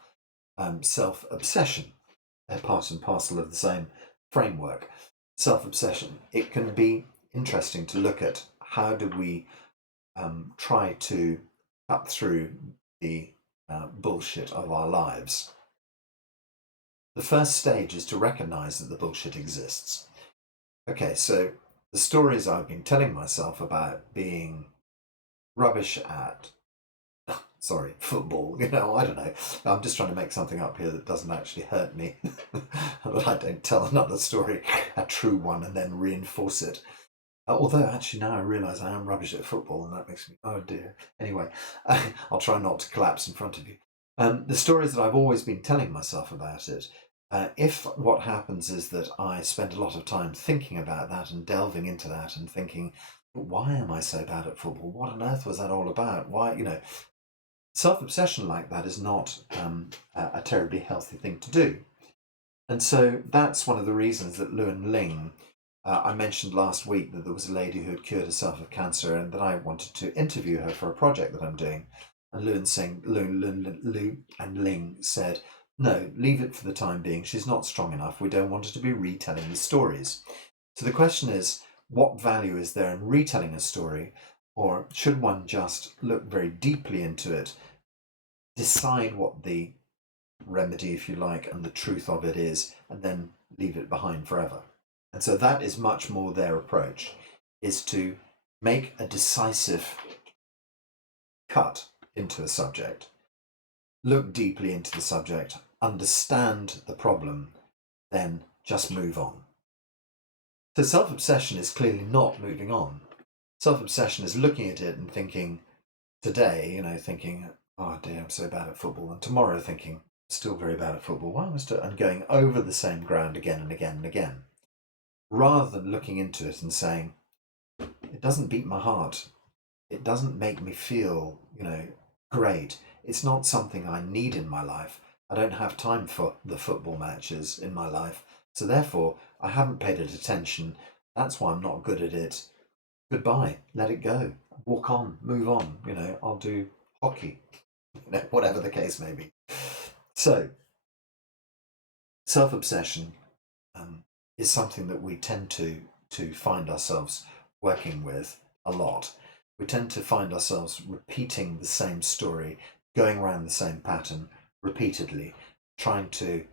Self-obsession. They're part and parcel of the same framework. Self-obsession. It can be interesting to look at how do we try to cut through the bullshit of our lives. The first stage is to recognize that the bullshit exists. Okay, so the stories I've been telling myself about being rubbish at, sorry, football, I don't know. I'm just trying to make something up here that doesn't actually hurt me. That I don't tell another story, a true one, and then reinforce it. Although, actually, now I realise I am rubbish at football, and that makes me, oh dear. Anyway, I'll try not to collapse in front of you. The stories that I've always been telling myself about it, if what happens is that I spend a lot of time thinking about that and delving into that and thinking, why am I so bad at football? What on earth was that all about? Why, self-obsession like that is not a terribly healthy thing to do. And so that's one of the reasons that Luen Ling, I mentioned last week that there was a lady who had cured herself of cancer and that I wanted to interview her for a project that I'm doing. And Lu and Ling said, "No, leave it for the time being. She's not strong enough. We don't want her to be retelling the stories." So the question is, what value is there in retelling a story? Or should one just look very deeply into it, decide what the remedy, if you like, and the truth of it is, and then leave it behind forever? And so that is much more their approach, is to make a decisive cut into a subject, look deeply into the subject, understand the problem, then just move on. So self-obsession is clearly not moving on. Self-obsession is looking at it and thinking, today, thinking, "Oh dear, I'm so bad at football," and tomorrow thinking, "Still very bad at football. Why am I still?" and going over the same ground again and again and again, rather than looking into it and saying, "It doesn't beat my heart. It doesn't make me feel, great. It's not something I need in my life. I don't have time for the football matches in my life. So therefore, I haven't paid it attention. That's why I'm not good at it. Goodbye. Let it go. Walk on. Move on. I'll do hockey." Whatever the case may be. So, self-obsession is something that we tend to find ourselves working with a lot. We tend to find ourselves repeating the same story, going around the same pattern repeatedly, trying to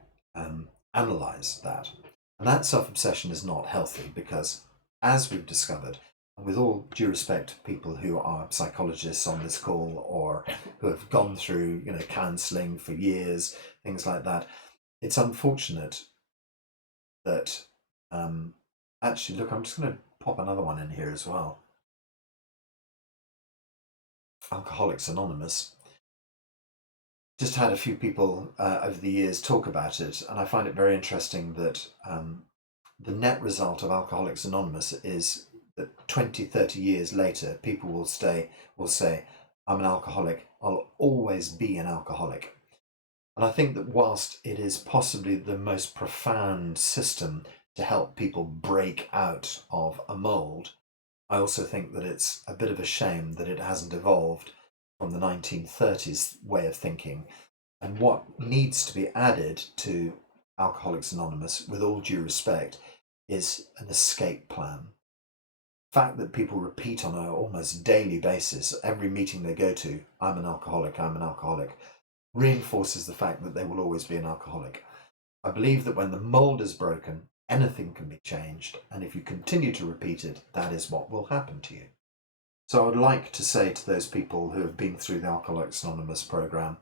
analyze that. And that self-obsession is not healthy because, as we've discovered, and with all due respect to people who are psychologists on this call or who have gone through, counselling for years, things like that, it's unfortunate that actually, look, I'm just going to pop another one in here as well. Alcoholics Anonymous. Just had a few people over the years talk about it, and I find it very interesting that the net result of Alcoholics Anonymous is that 20, 30 years later, people will say, "I'm an alcoholic. I'll always be an alcoholic." And I think that whilst it is possibly the most profound system to help people break out of a mold, I also think that it's a bit of a shame that it hasn't evolved from the 1930s way of thinking. And what needs to be added to Alcoholics Anonymous, with all due respect, is an escape plan. The fact that people repeat on an almost daily basis, every meeting they go to, I'm an alcoholic, reinforces the fact that they will always be an alcoholic. I believe that when the mold is broken, anything can be changed, and if you continue to repeat it, that is what will happen to you. So I would like to say to those people who have been through the Alcoholics Anonymous program,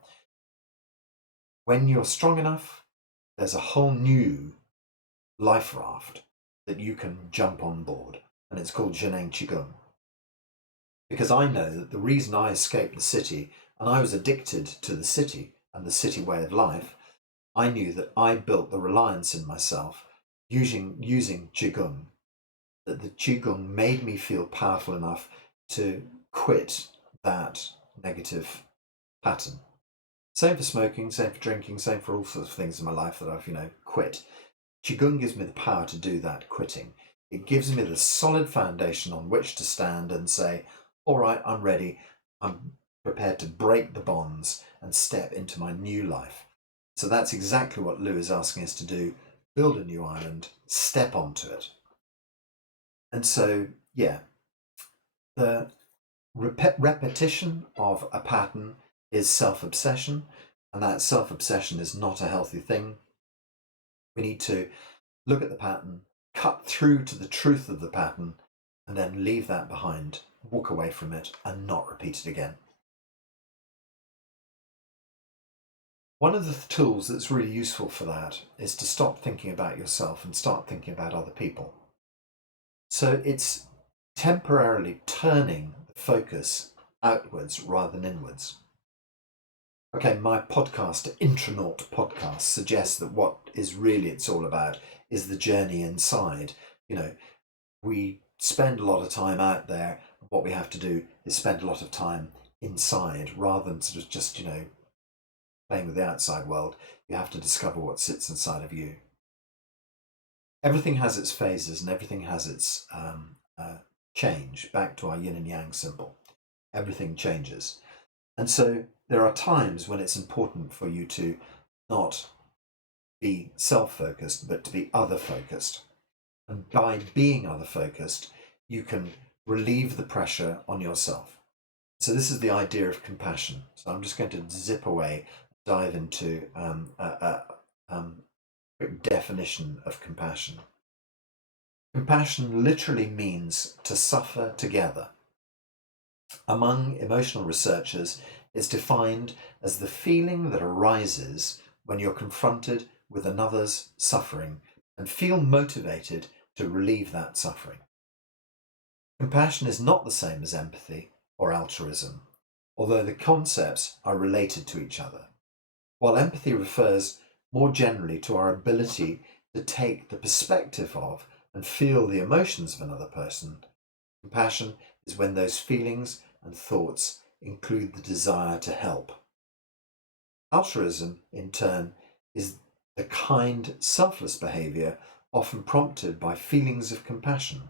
when you're strong enough, there's a whole new life raft that you can jump on board, and it's called Zheneng Qigong. Because I know that the reason I escaped the city, and I was addicted to the city and the city way of life, I knew that I built the reliance in myself using Qigong, that the Qigong made me feel powerful enough to quit that negative pattern. Same for smoking, same for drinking, same for all sorts of things in my life that I've, quit. Qigong gives me the power to do that quitting. It gives me the solid foundation on which to stand and say, all right, I'm ready. I'm prepared to break the bonds and step into my new life. So that's exactly what Lou is asking us to do. Build a new island, step onto it. And so, yeah, the repetition of a pattern is self-obsession, and that self-obsession is not a healthy thing. We need to look at the pattern, cut through to the truth of the pattern, and then leave that behind, walk away from it, and not repeat it again. One of the tools that's really useful for that is to stop thinking about yourself and start thinking about other people. So it's temporarily turning the focus outwards rather than inwards. Okay, my podcast, Intronaut Podcast, suggests that what is really it's all about is the journey inside. We spend a lot of time out there. What we have to do is spend a lot of time inside rather than sort of just, playing with the outside world. You have to discover what sits inside of you. Everything has its phases and everything has its change. Back to our yin and yang symbol. Everything changes. And so there are times when it's important for you to not be self-focused, but to be other-focused. And by being other-focused, you can relieve the pressure on yourself. So this is the idea of compassion. So I'm just going to zip away, dive into a quick definition of compassion. Compassion literally means to suffer together. Among emotional researchers, it's defined as the feeling that arises when you're confronted with another's suffering and feel motivated to relieve that suffering. Compassion is not the same as empathy or altruism, although the concepts are related to each other. While empathy refers more generally to our ability to take the perspective of and feel the emotions of another person, compassion is when those feelings and thoughts include the desire to help. Altruism, in turn, is the kind, selfless behaviour often prompted by feelings of compassion.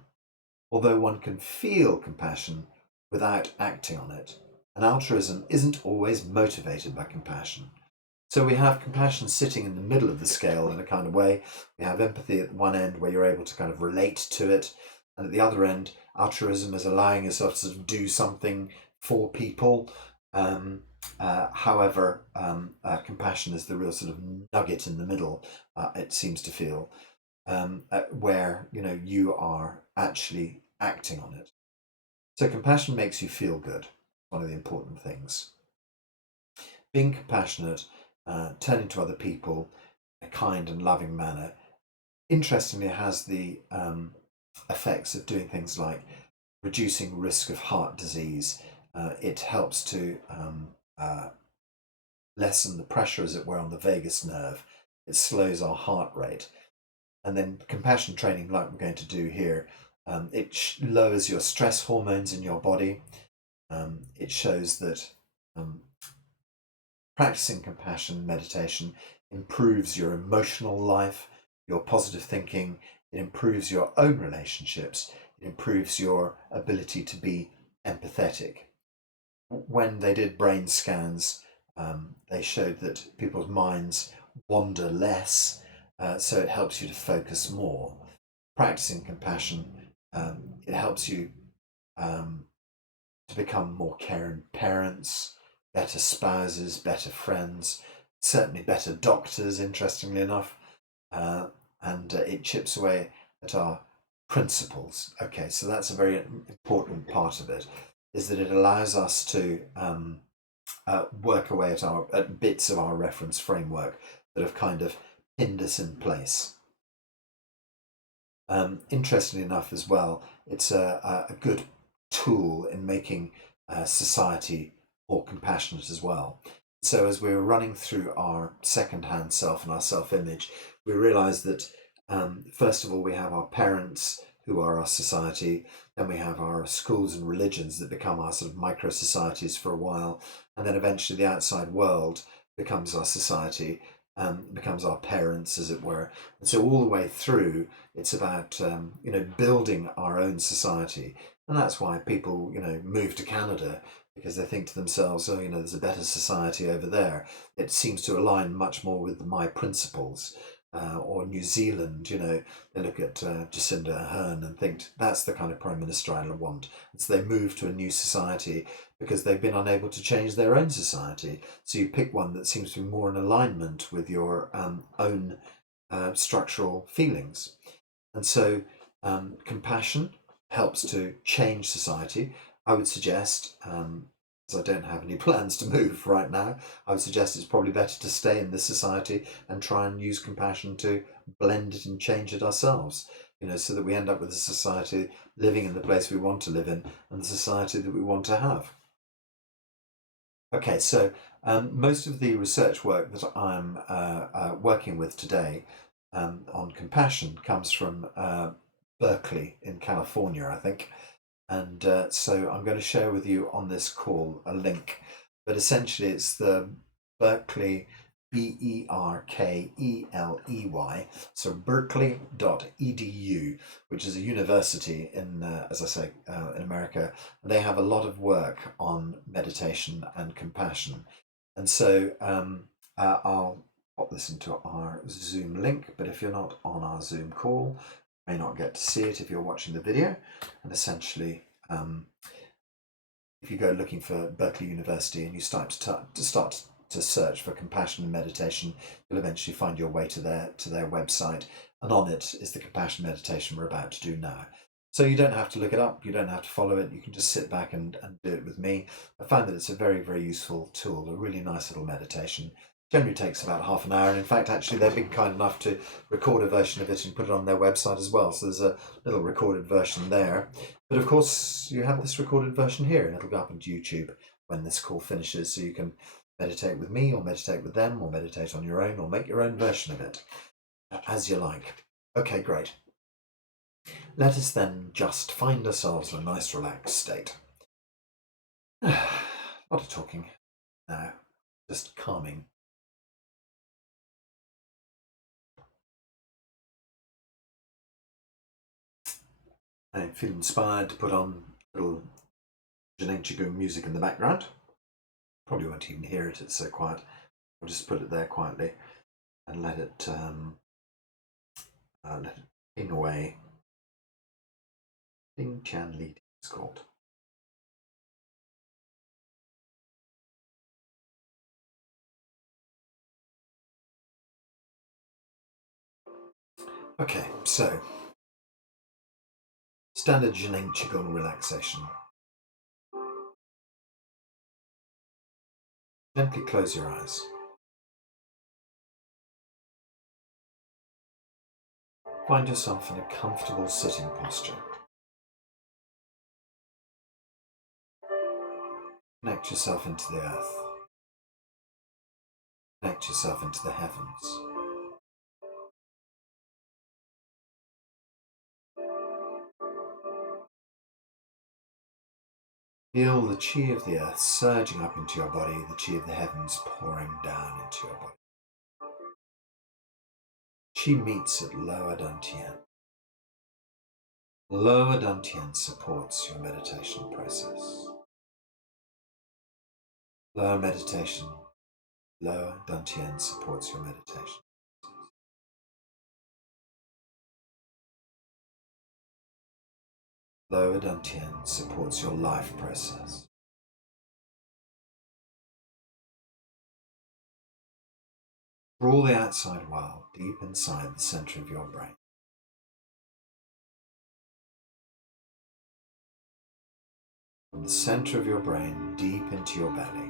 Although one can feel compassion without acting on it, and altruism isn't always motivated by compassion. So we have compassion sitting in the middle of the scale in a kind of way. We have empathy at one end where you're able to kind of relate to it, and at the other end, altruism is allowing yourself to sort of do something for people. However, compassion is the real sort of nugget in the middle, it seems to feel, where you are actually acting on it. So compassion makes you feel good. One of the important things. Being compassionate, turning to other people in a kind and loving manner, interestingly has the effects of doing things like reducing risk of heart disease. It helps to lessen the pressure, as it were, on the vagus nerve. It slows our heart rate. And then compassion training, like we're going to do here, it lowers your stress hormones in your body. It shows that Practicing compassion meditation improves your emotional life, your positive thinking, it improves your own relationships, it improves your ability to be empathetic. When they did brain scans, they showed that people's minds wander less, so it helps you to focus more. Practicing compassion, it helps you um, to become more caring parents, better spouses, better friends, certainly better doctors, interestingly enough, and it chips away at our principles. Okay, so that's a very important part of it, is that it allows us to work away at bits of our reference framework that have kind of pinned us in place. Interestingly enough, as well, it's a good tool in making society more compassionate as well. So, as we were running through our second-hand self and our self-image, we realised that first of all we have our parents who are our society, then we have our schools and religions that become our sort of micro societies for a while, and then eventually the outside world becomes our society, becomes our parents, as it were. And so all the way through, it's about building our own society, and that's why people move to Canada, because they think to themselves, oh, there's a better society over there. It seems to align much more with my principles. Or New Zealand, they look at Jacinda Ardern and think that's the kind of prime minister I want. And so they move to a new society because they've been unable to change their own society. So you pick one that seems to be more in alignment with your own structural feelings. And so compassion helps to change society. I would suggest, as I don't have any plans to move right now, I would suggest it's probably better to stay in this society and try and use compassion to blend it and change it ourselves, so that we end up with a society living in the place we want to live in and the society that we want to have. Okay, so most of the research work that I'm working with today on compassion comes from Berkeley in California, I think. And so I'm going to share with you on this call a link. But essentially, it's the Berkeley, Berkeley, so berkeley.edu, which is a university in, as I say, in America. And they have a lot of work on meditation and compassion. And so I'll pop this into our Zoom link, but if you're not on our Zoom call, you may not get to see it if you're watching the video. And essentially, if you go looking for Berkeley University and you start to search for compassion and meditation, you'll eventually find your way to their website, and on it is the compassion meditation we're about to do now. So you don't have to look it up, you don't have to follow it, you can just sit back and do it with me. I found that it's a very, very useful tool, a really nice little meditation. Generally takes about half an hour, and in fact, actually, they've been kind enough to record a version of it and put it on their website as well. So there's a little recorded version there. But of course, you have this recorded version here, and it'll go up on YouTube when this call finishes, so you can meditate with me, or meditate with them, or meditate on your own, or make your own version of it, as you like. Okay, great. Let us then just find ourselves in a nice relaxed state. A lot of talking now, just calming. I feel inspired to put on a little Jnane Qigong music in the background. Probably won't even hear it, it's so quiet. I'll just put it there quietly and let it ping away. Ding Chan Li, it's called. Okay, so standard Jnane Qigong relaxation. Gently close your eyes. Find yourself in a comfortable sitting posture. Connect yourself into the earth. Connect yourself into the heavens. Feel the chi of the earth surging up into your body, the chi of the heavens pouring down into your body. Chi meets at lower dantian. Lower dantian supports your meditation process. Lower dantian supports your meditation. Lower dantian supports your life process. Draw the outside world deep inside the center of your brain. From the center of your brain deep into your belly.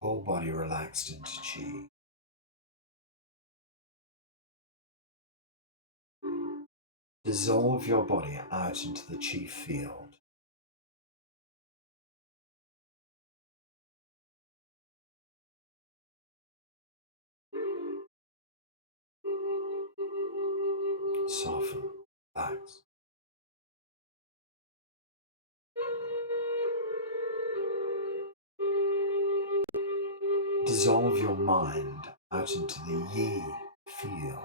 Whole body relaxed into chi. Dissolve your body out into the chi field. Soften, relax. Dissolve your mind out into the yi field.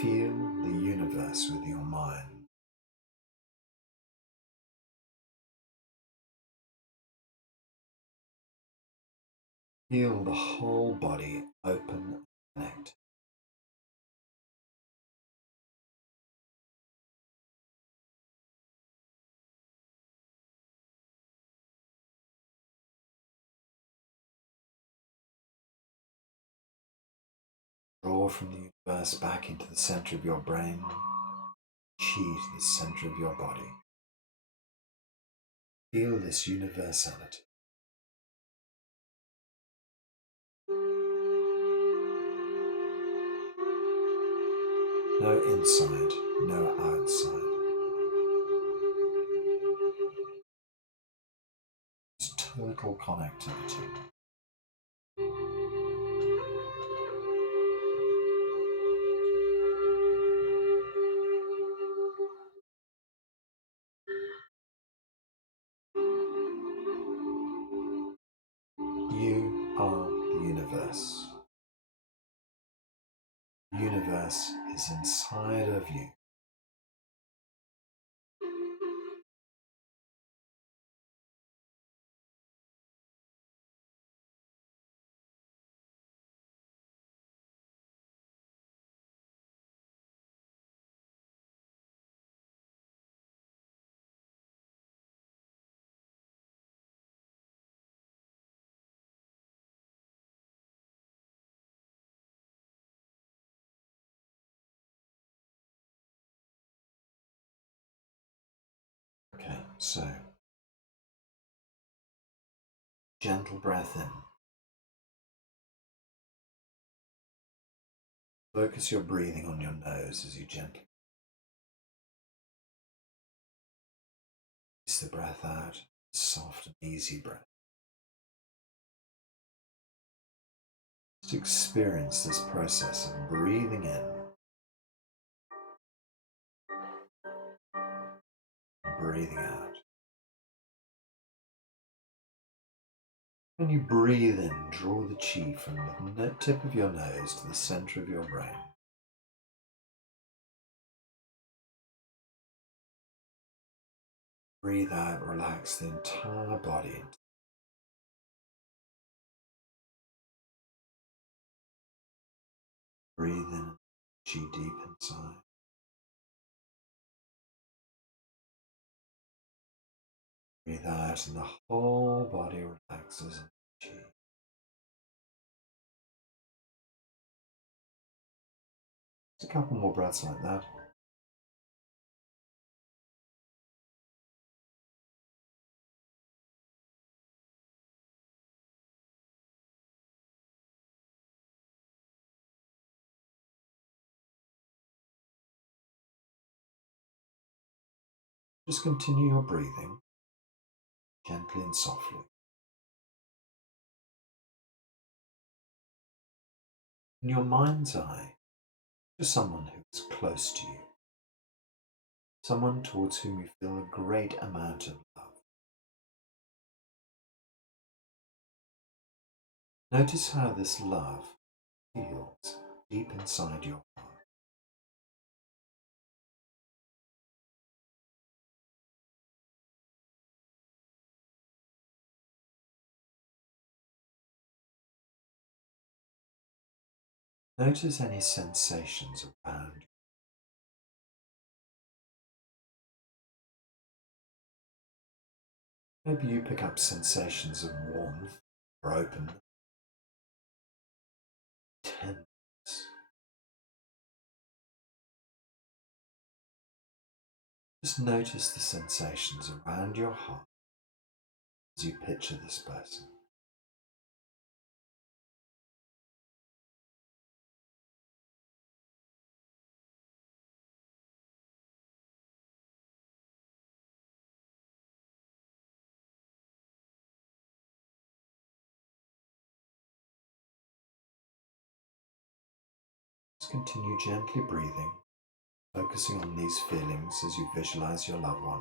Feel the universe with your mind. Feel the whole body open and connect. Draw from the universe back into the center of your brain, chi to the center of your body. Feel this universality. No inside, no outside. It's total connectivity. You are the universe. The universe is inside of you. Okay, so gentle breath in. Focus your breathing on your nose as you gently release the breath out. Soft and easy breath. Just experience this process of breathing in and breathing out. When you breathe in, draw the chi from the tip of your nose to the center of your brain. Breathe out, relax the entire body. Breathe in, chi deep inside. Breathe out, and the whole body relaxes in chi. Just a couple more breaths like that. Just continue your breathing gently and softly. In your mind's eye, to someone who is close to you, someone towards whom you feel a great amount of love. Notice how this love feels deep inside your heart. Notice any sensations around you. Maybe you pick up sensations of warmth or openness, tenderness. Just notice the sensations around your heart as you picture this person. Just continue gently breathing, focusing on these feelings as you visualize your loved one.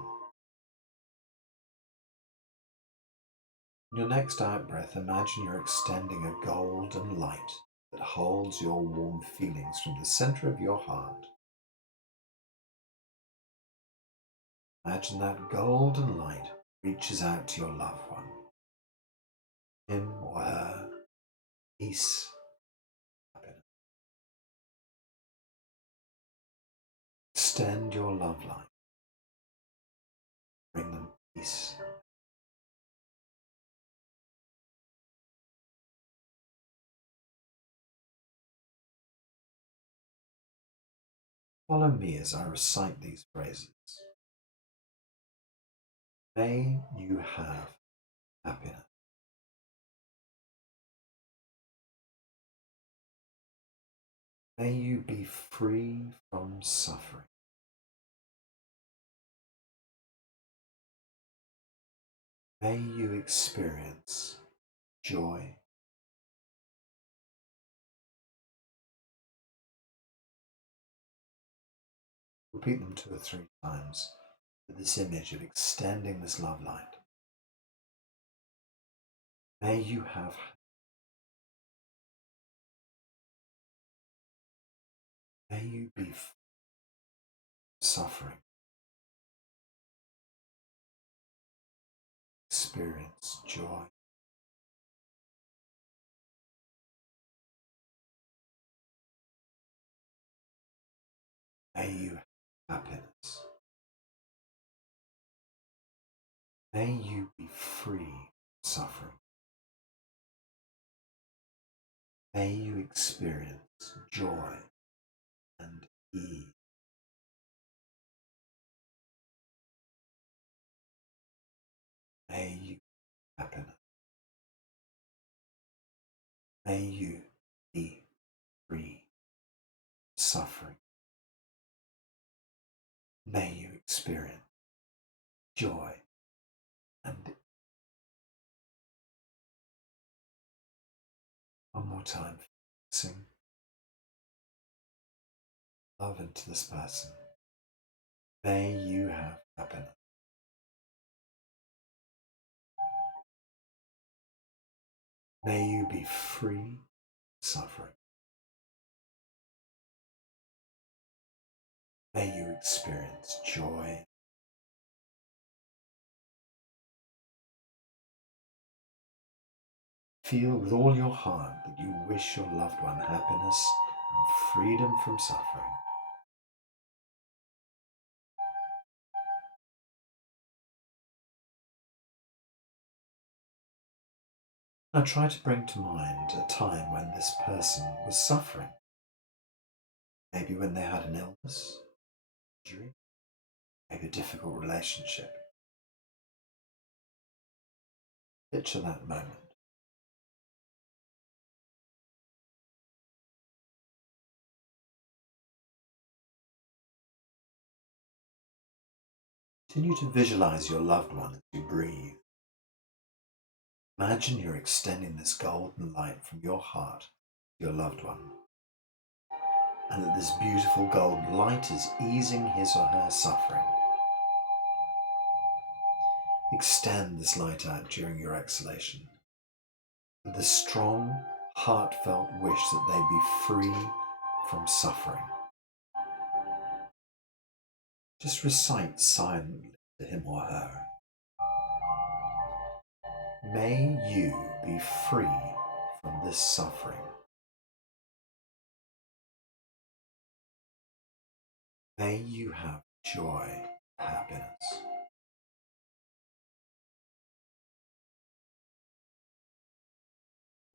In your next out breath, imagine you're extending a golden light that holds your warm feelings from the center of your heart. Imagine that golden light reaches out to your loved one, him or her, peace, happiness. Extend your love light, bring them peace. Follow me as I recite these phrases. May you have happiness. May you be free from suffering. May you experience joy. Repeat them 2 or 3 times with this image of extending this love light. May you have May you be suffering. Experience joy. May you have happiness. May you be free from suffering. May you experience joy and ease. May you have happiness. May you be free from suffering. May you experience joy and one more time. Sing love into this person. May you have happiness. May you be free from suffering. May you experience joy. Feel with all your heart that you wish your loved one happiness and freedom from suffering. Now try to bring to mind a time when this person was suffering. Maybe when they had an illness, injury, maybe a difficult relationship. Picture that moment. Continue to visualize your loved one as you breathe. Imagine you're extending this golden light from your heart to your loved one, and that this beautiful golden light is easing his or her suffering. Extend this light out during your exhalation with a strong, heartfelt wish that they be free from suffering. Just recite silently to him or her. May you be free from this suffering. May you have joy and happiness.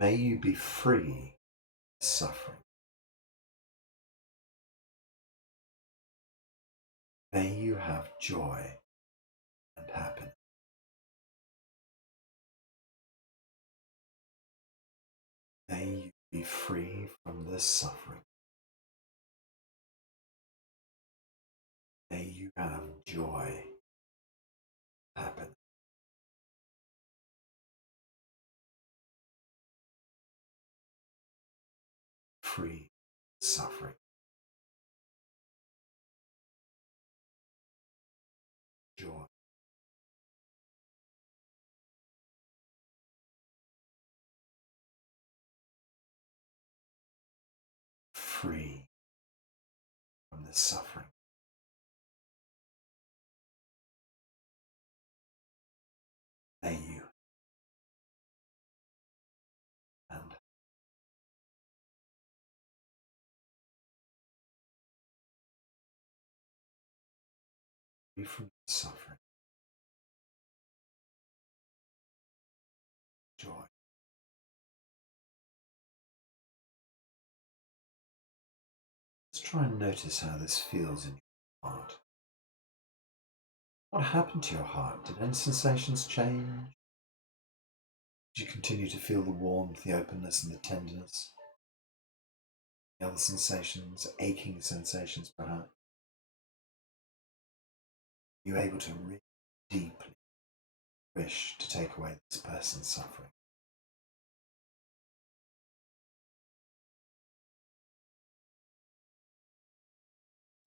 May you be free from suffering. May you have joy and happiness. May you be free from this suffering. May you have joy, happiness. Free suffering. Joy. Free from this suffering. May you and free from suffering. Joy. Let's try and notice how this feels in your heart. What happened to your heart? Did any sensations change? Did you continue to feel the warmth, the openness, and the tenderness? The other sensations, aching sensations perhaps? Are you able to really deeply wish to take away this person's suffering?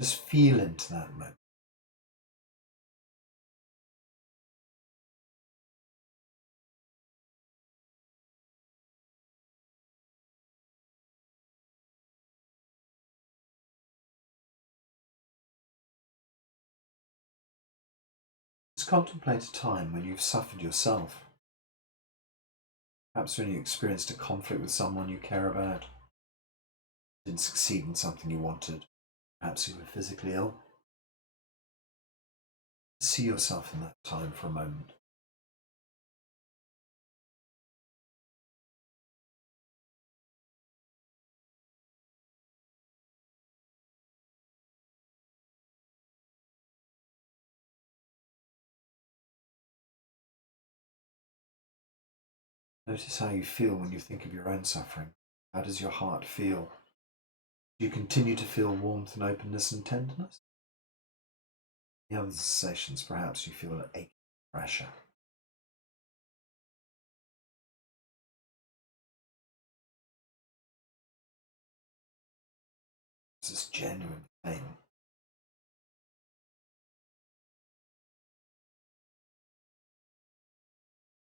Just feel into that moment. Just contemplate a time when you've suffered yourself. Perhaps when you experienced a conflict with someone you care about, didn't succeed in something you wanted. Perhaps you were physically ill. See yourself in that time for a moment. Notice how you feel when you think of your own suffering. How does your heart feel? Do you continue to feel warmth and openness and tenderness? The other sensations, perhaps you feel an aching pressure. This is genuine pain.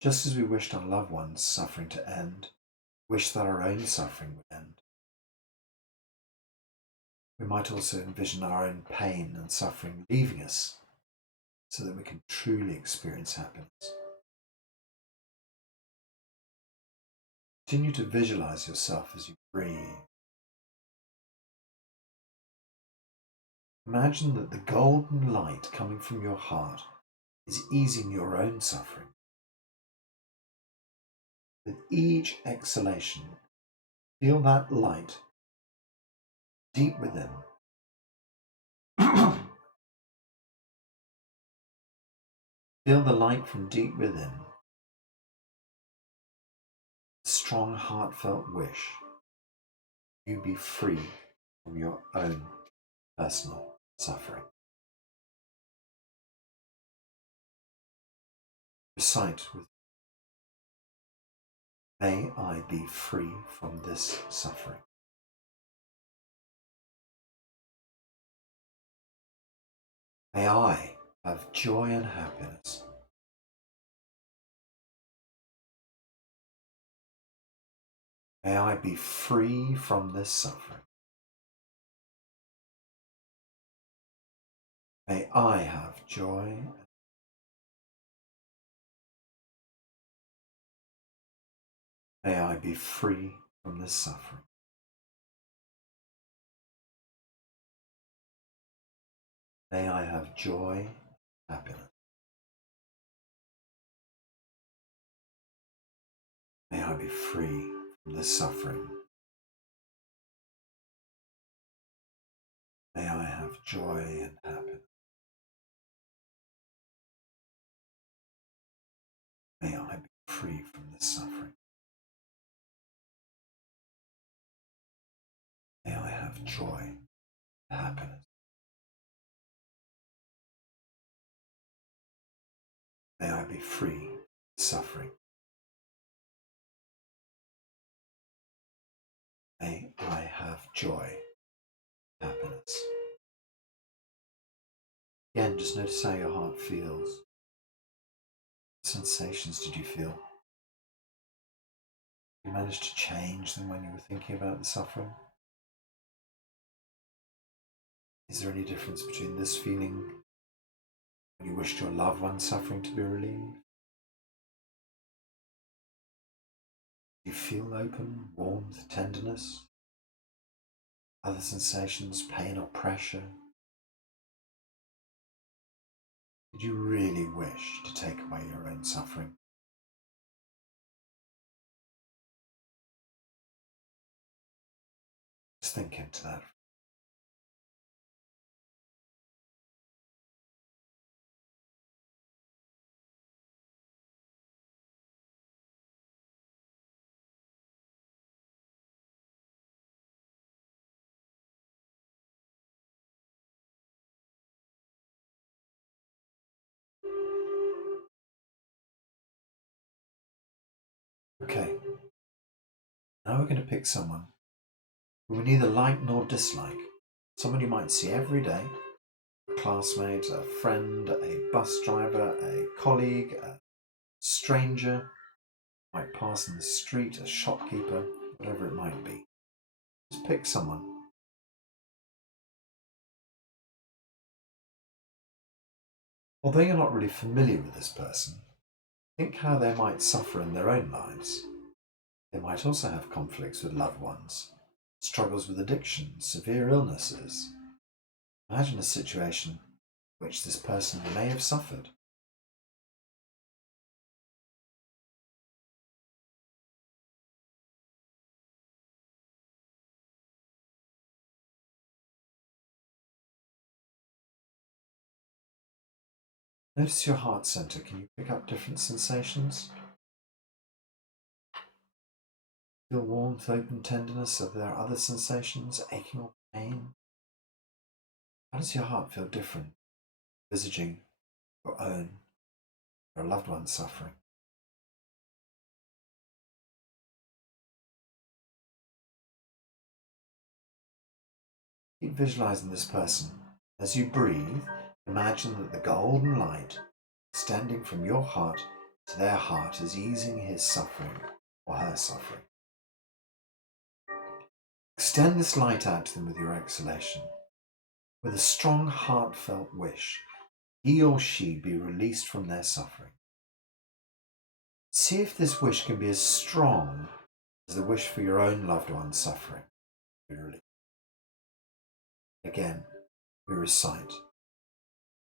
Just as we wished our loved ones' suffering to end, wish that our own suffering would end. We might also envision our own pain and suffering leaving us so that we can truly experience happiness. Continue to visualize yourself as you breathe. Imagine that the golden light coming from your heart is easing your own suffering. With each exhalation, feel that light deep within. Feel the light from deep within. Strong, heartfelt wish you be free from your own personal suffering. Recite with, may I be free from this suffering. May I have joy and happiness. May I be free from this suffering. May I have joy. May I be free from this suffering. May I have joy, happiness. May I be free from this suffering. May I have joy and happiness. May I be free from this suffering. May I have joy and happiness. May I be free from suffering. May I have joy, happiness. Again, just notice how your heart feels. What sensations did you feel? You managed to change them when you were thinking about the suffering? Is there any difference between this feeling when you wished your loved one's suffering to be relieved? Do you feel open, warmth, tenderness? Other sensations, pain or pressure? Did you really wish to take away your own suffering? Just think into that. Okay, now we're going to pick someone who we neither like nor dislike. Someone you might see every day, a classmate, a friend, a bus driver, a colleague, a stranger, might pass in the street, a shopkeeper, whatever it might be. Just pick someone. Although you're not really familiar with this person, think how they might suffer in their own lives. They might also have conflicts with loved ones, struggles with addiction, severe illnesses. Imagine a situation in which this person may have suffered. Notice your heart center. Can you pick up different sensations? Feel warmth, open tenderness. Are there other sensations, aching or pain? How does your heart feel different, visaging your own or a loved one's suffering? Keep visualizing this person. As you breathe, imagine that the golden light extending from your heart to their heart is easing his suffering or her suffering. Extend this light out to them with your exhalation. With a strong, heartfelt wish, he or she be released from their suffering. See if this wish can be as strong as the wish for your own loved one's suffering. Again, we recite,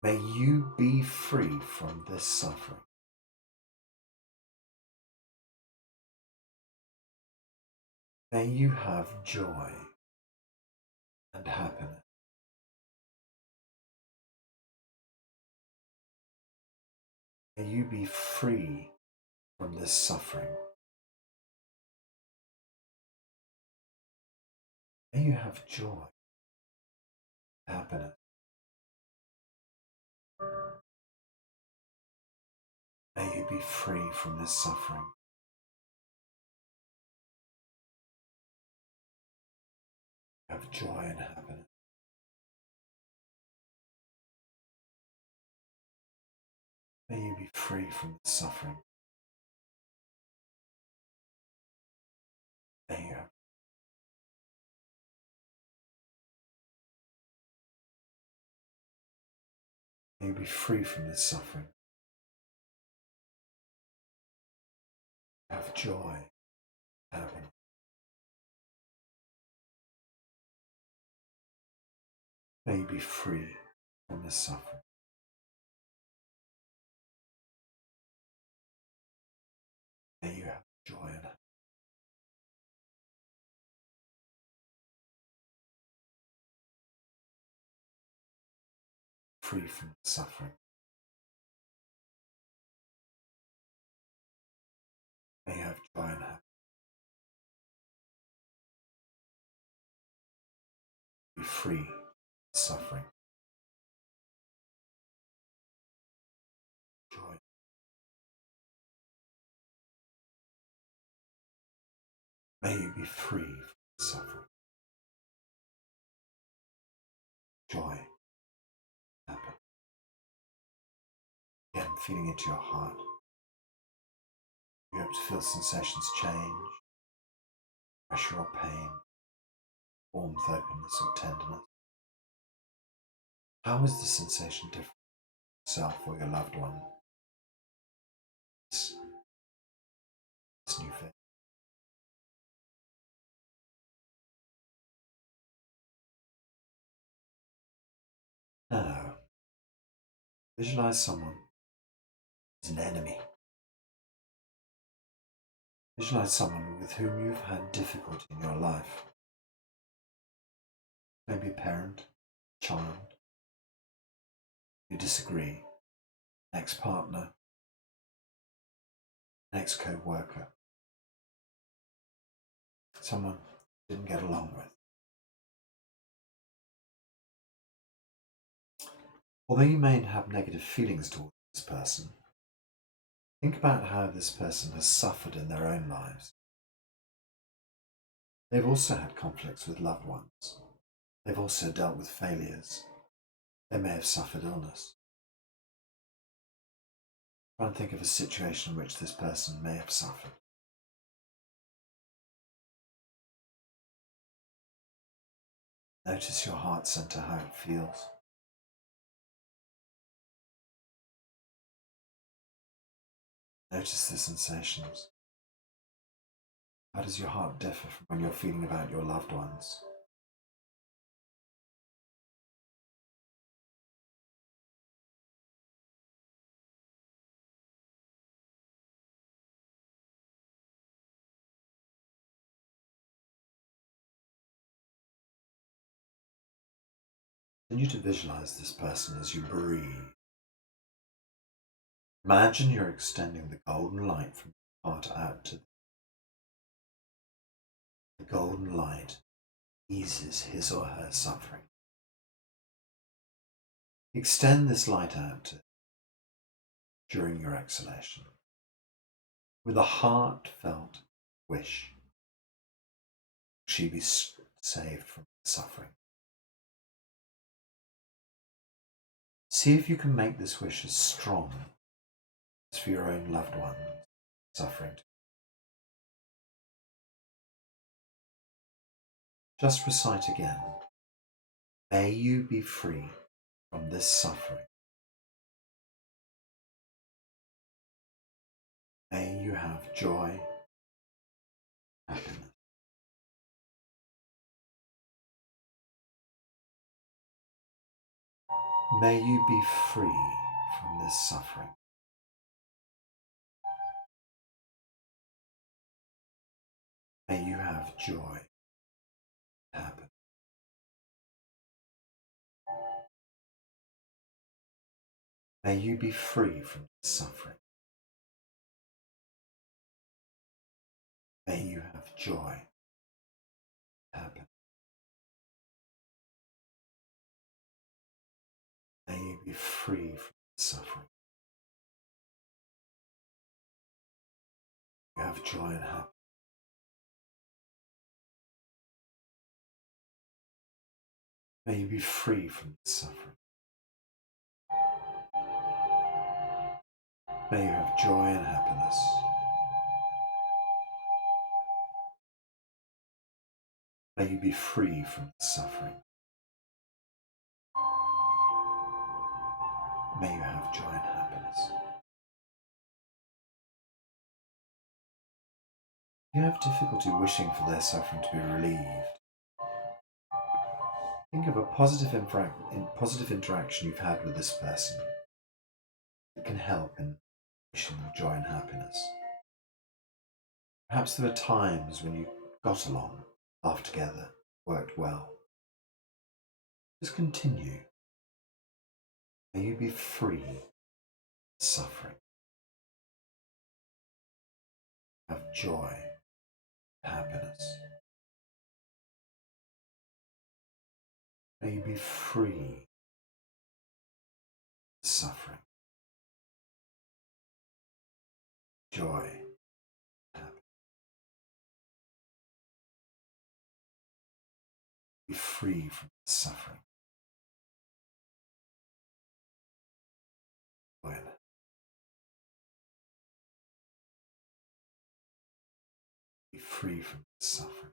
may you be free from this suffering. May you have joy and happiness. May you be free from this suffering. May you have joy, happiness. May you be free from this suffering. Have joy and happiness. May you be free from this suffering. May you have May you be free from this suffering. Have joy, happiness. May you be free from this suffering. May you have joy and happiness. Free from the suffering. May you have joy and happiness. Be free from suffering. Joy. May you be free from suffering. Joy. Happiness. Again, feeling into your heart. You're able to feel sensations change, pressure or pain, warmth, openness or tenderness. How is the sensation different from yourself or your loved one? This new phase. Now, visualize someone as an enemy. Visualize someone with whom you've had difficulty in your life. Maybe a parent, child, you disagree, ex-partner, ex-co-worker, someone you didn't get along with. Although you may have negative feelings towards this person, think about how this person has suffered in their own lives. They've also had conflicts with loved ones. They've also dealt with failures. They may have suffered illness. Try and think of a situation in which this person may have suffered. Notice your heart center, how it feels. Notice the sensations. How does your heart differ from when you're feeling about your loved ones? Continue to visualize this person as you breathe. Imagine you're extending the golden light from your heart out to the golden light eases his or her suffering. Extend this light out during your exhalation with a heartfelt wish. She be saved from suffering. See if you can make this wish as strong as for your own loved one suffering. Just recite again. May you be free from this suffering. May you have joy, happiness. May you be free from this suffering. May you have joy, happiness. May you be free from this suffering. May you have joy, happiness. May you be free from suffering. You have joy and happiness. May you be free from suffering. May you have joy and happiness. May you be free from suffering. May you have joy and happiness. If you have difficulty wishing for their suffering to be relieved, think of a positive interaction you've had with this person that can help in wishing them joy and happiness. Perhaps there were times when you got along, laughed together, worked well. Just continue. May you be free from suffering. Have joy and happiness. May you be free from suffering. Joy and happiness. Be free from suffering. Joy and be free from suffering.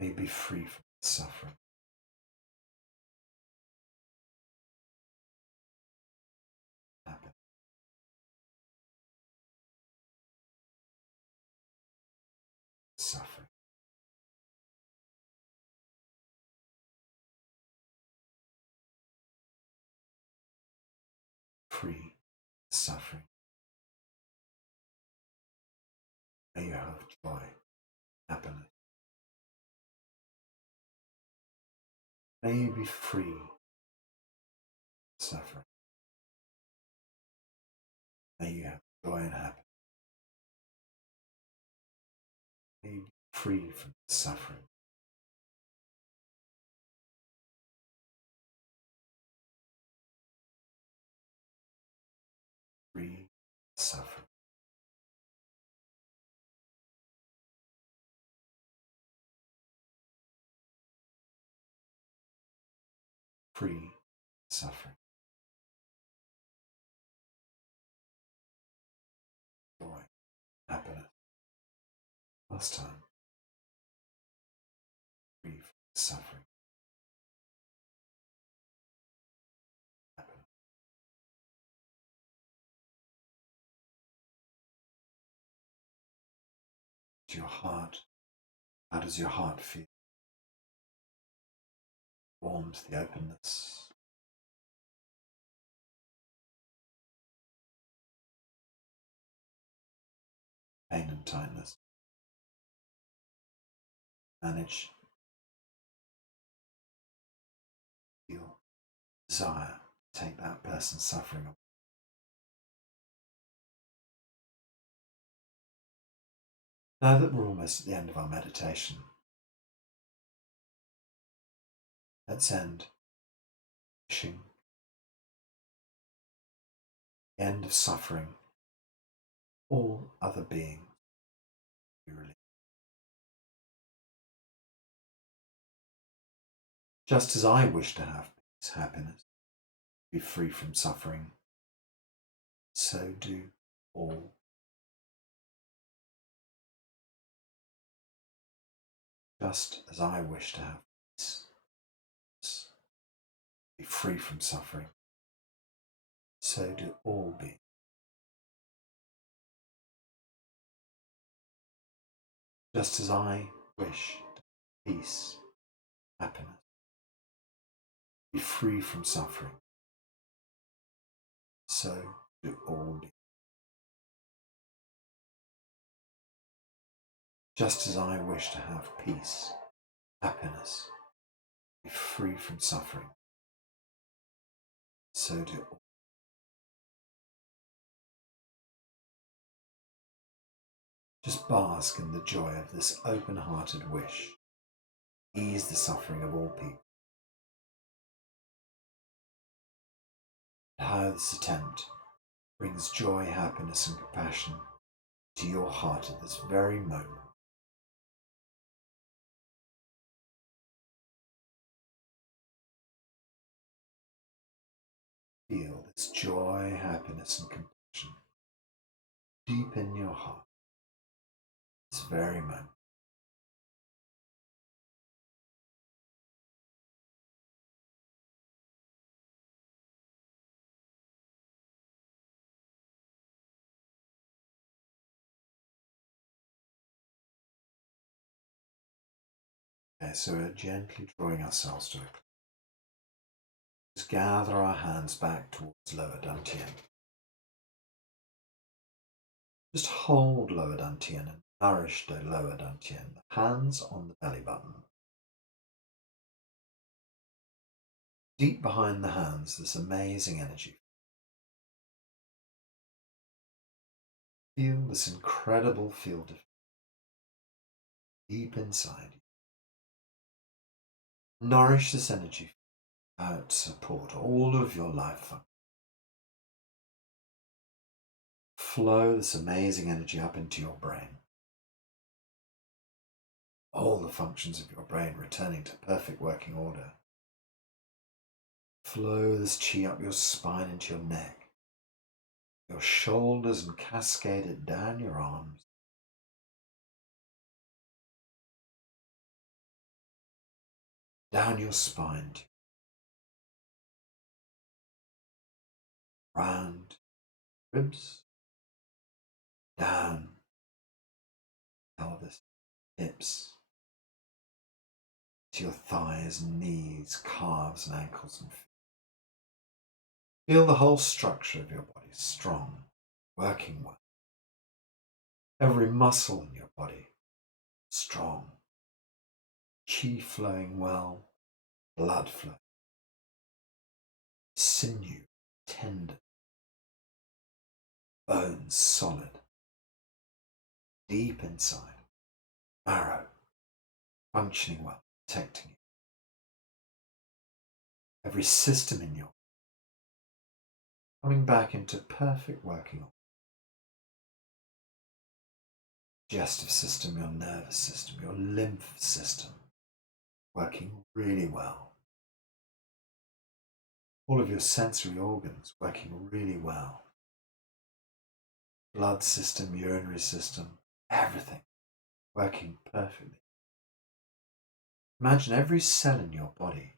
May you be free from suffering. Happiness. Suffering. Free suffering. May you have joy, happiness. May you be free from suffering. May you have joy and happiness. May you be free from suffering. Free suffering. Free suffering. Joy, happiness. Last time. Free from suffering. Happiness. To your heart. How does your heart feel? Warmth, the openness. Pain and tightness. Manage. Feel desire to take that person's suffering away. Now that we're almost at the end of our meditation, let's end wishing the end of suffering, all other beings be released. Just as I wish to have peace, happiness, be free from suffering, so do all. Just as I wish to have peace, be free from suffering, so do all beings. Just as I wish to have peace, happiness, be free from suffering, so do all beings. Just as I wish to have peace, happiness, be free from suffering, so do all. Just bask in the joy of this open-hearted wish. Ease the suffering of all people. how this attempt brings joy, happiness, and compassion to your heart at this very moment. Feel this joy, happiness, and compassion deep in your heart this very moment. Okay, so we're gently drawing ourselves to a close. Just gather our hands back towards lower dantian. Just hold lower dantian and nourish the lower dantian. The hands on the belly button. Deep behind the hands, this amazing energy. Feel this incredible field of deep inside you. Nourish this energy out, support all of your life function. Flow this amazing energy up into your brain. All the functions of your brain returning to perfect working order. Flow this chi up your spine into your neck, your shoulders, and cascade it down your arms. Down your spine, round ribs, down pelvis, hips, to your thighs, knees, calves, and ankles, and feet. Feel the whole structure of your body strong, working well. Every muscle in your body strong, chi flowing well, blood flow, sinew tender, bones solid, deep inside, marrow functioning well, protecting you. Every system in your coming back into perfect working order. Digestive system, your nervous system, your lymph system working really well. All of your sensory organs working really well. Blood system, urinary system, everything working perfectly. Imagine every cell in your body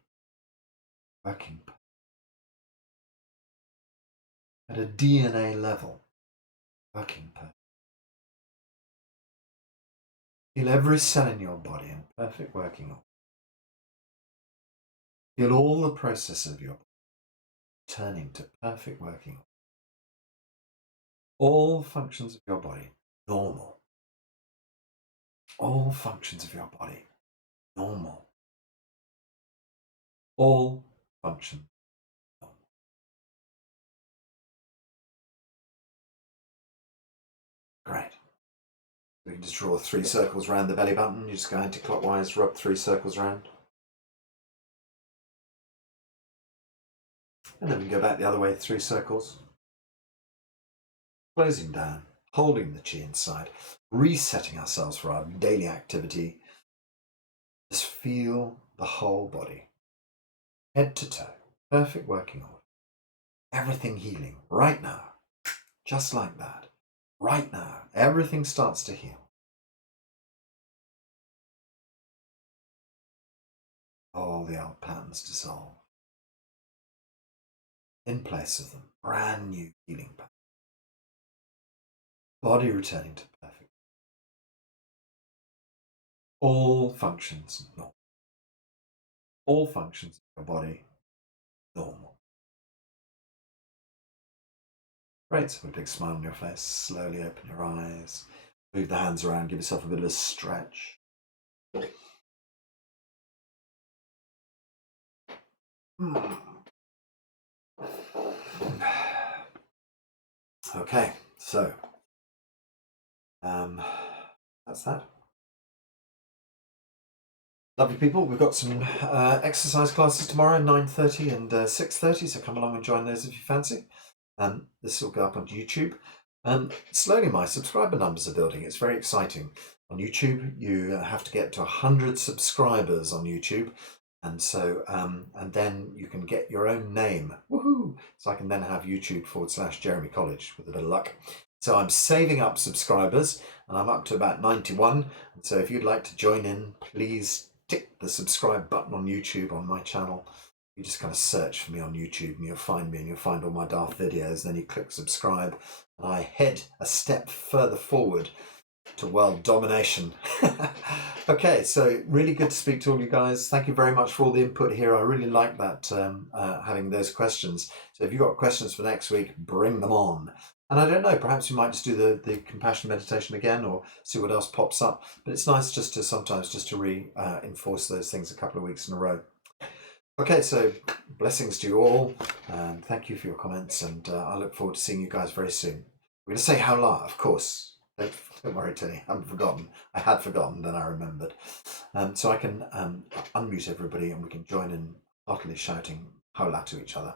working at a DNA level, working perfectly. Feel every cell in your body in perfect working order. Feel all the process of your body turning to perfect working order. All functions of your body normal. All functions of your body normal. All functions normal. Great. We can just draw 3 circles around the belly button. You just go anti-clockwise, rub 3 circles around. And then we go back the other way, 3 circles. Closing down, holding the chi inside, resetting ourselves for our daily activity. Just feel the whole body, head to toe, perfect working order. Everything healing right now, just like that. Right now, everything starts to heal. All the old patterns dissolve. In place of them, brand new healing pattern. Body returning to perfect. All functions normal. All functions of your body normal. Great, so put a big smile on your face. Slowly open your eyes. Move the hands around, give yourself a bit of a stretch. Okay, so that's that. Lovely people. We've got some exercise classes tomorrow, 9:30 and 6:30. So come along and join those if you fancy. This will go up on YouTube. Slowly, my subscriber numbers are building. It's very exciting. On YouTube, you have to get to 100 subscribers on YouTube, and so and then you can get your own name. Woohoo! So I can then have YouTube/Jeremy College with a bit of luck. So I'm saving up subscribers, and I'm up to about 91. And so if you'd like to join in, please tick the subscribe button on YouTube on my channel. You just kind of search for me on YouTube and you'll find me and you'll find all my daft videos. Then you click subscribe and I head a step further forward to world domination. Okay, so really good to speak to all you guys. Thank you very much for all the input here. I really like that, having those questions. So if you've got questions for next week, bring them on. And I don't know, perhaps we might just do the compassion meditation again or see what else pops up. But it's nice just to sometimes just to reinforce those things a couple of weeks in a row. Okay, so blessings to you all, and thank you for your comments, and I look forward to seeing you guys very soon. We're going to say Howla, of course. Don't worry, Tony, I haven't forgotten. I had forgotten, then I remembered. So I can unmute everybody and we can join in heartily shouting Howla to each other.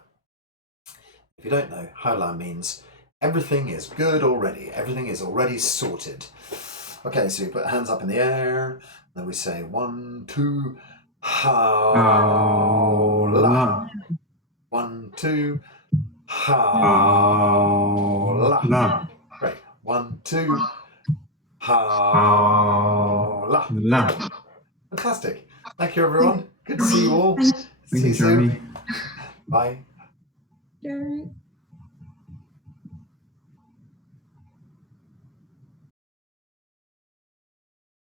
If you don't know, Howla means everything is good already. Everything is already sorted. Okay, so you put hands up in the air, then we say 1, 2, Howla. 1, 2, Howla. Great. 1, 2, Howla. Fantastic. Thank you, everyone. Good to see you all. Thank you, Jeremy. Bye. Jeremy.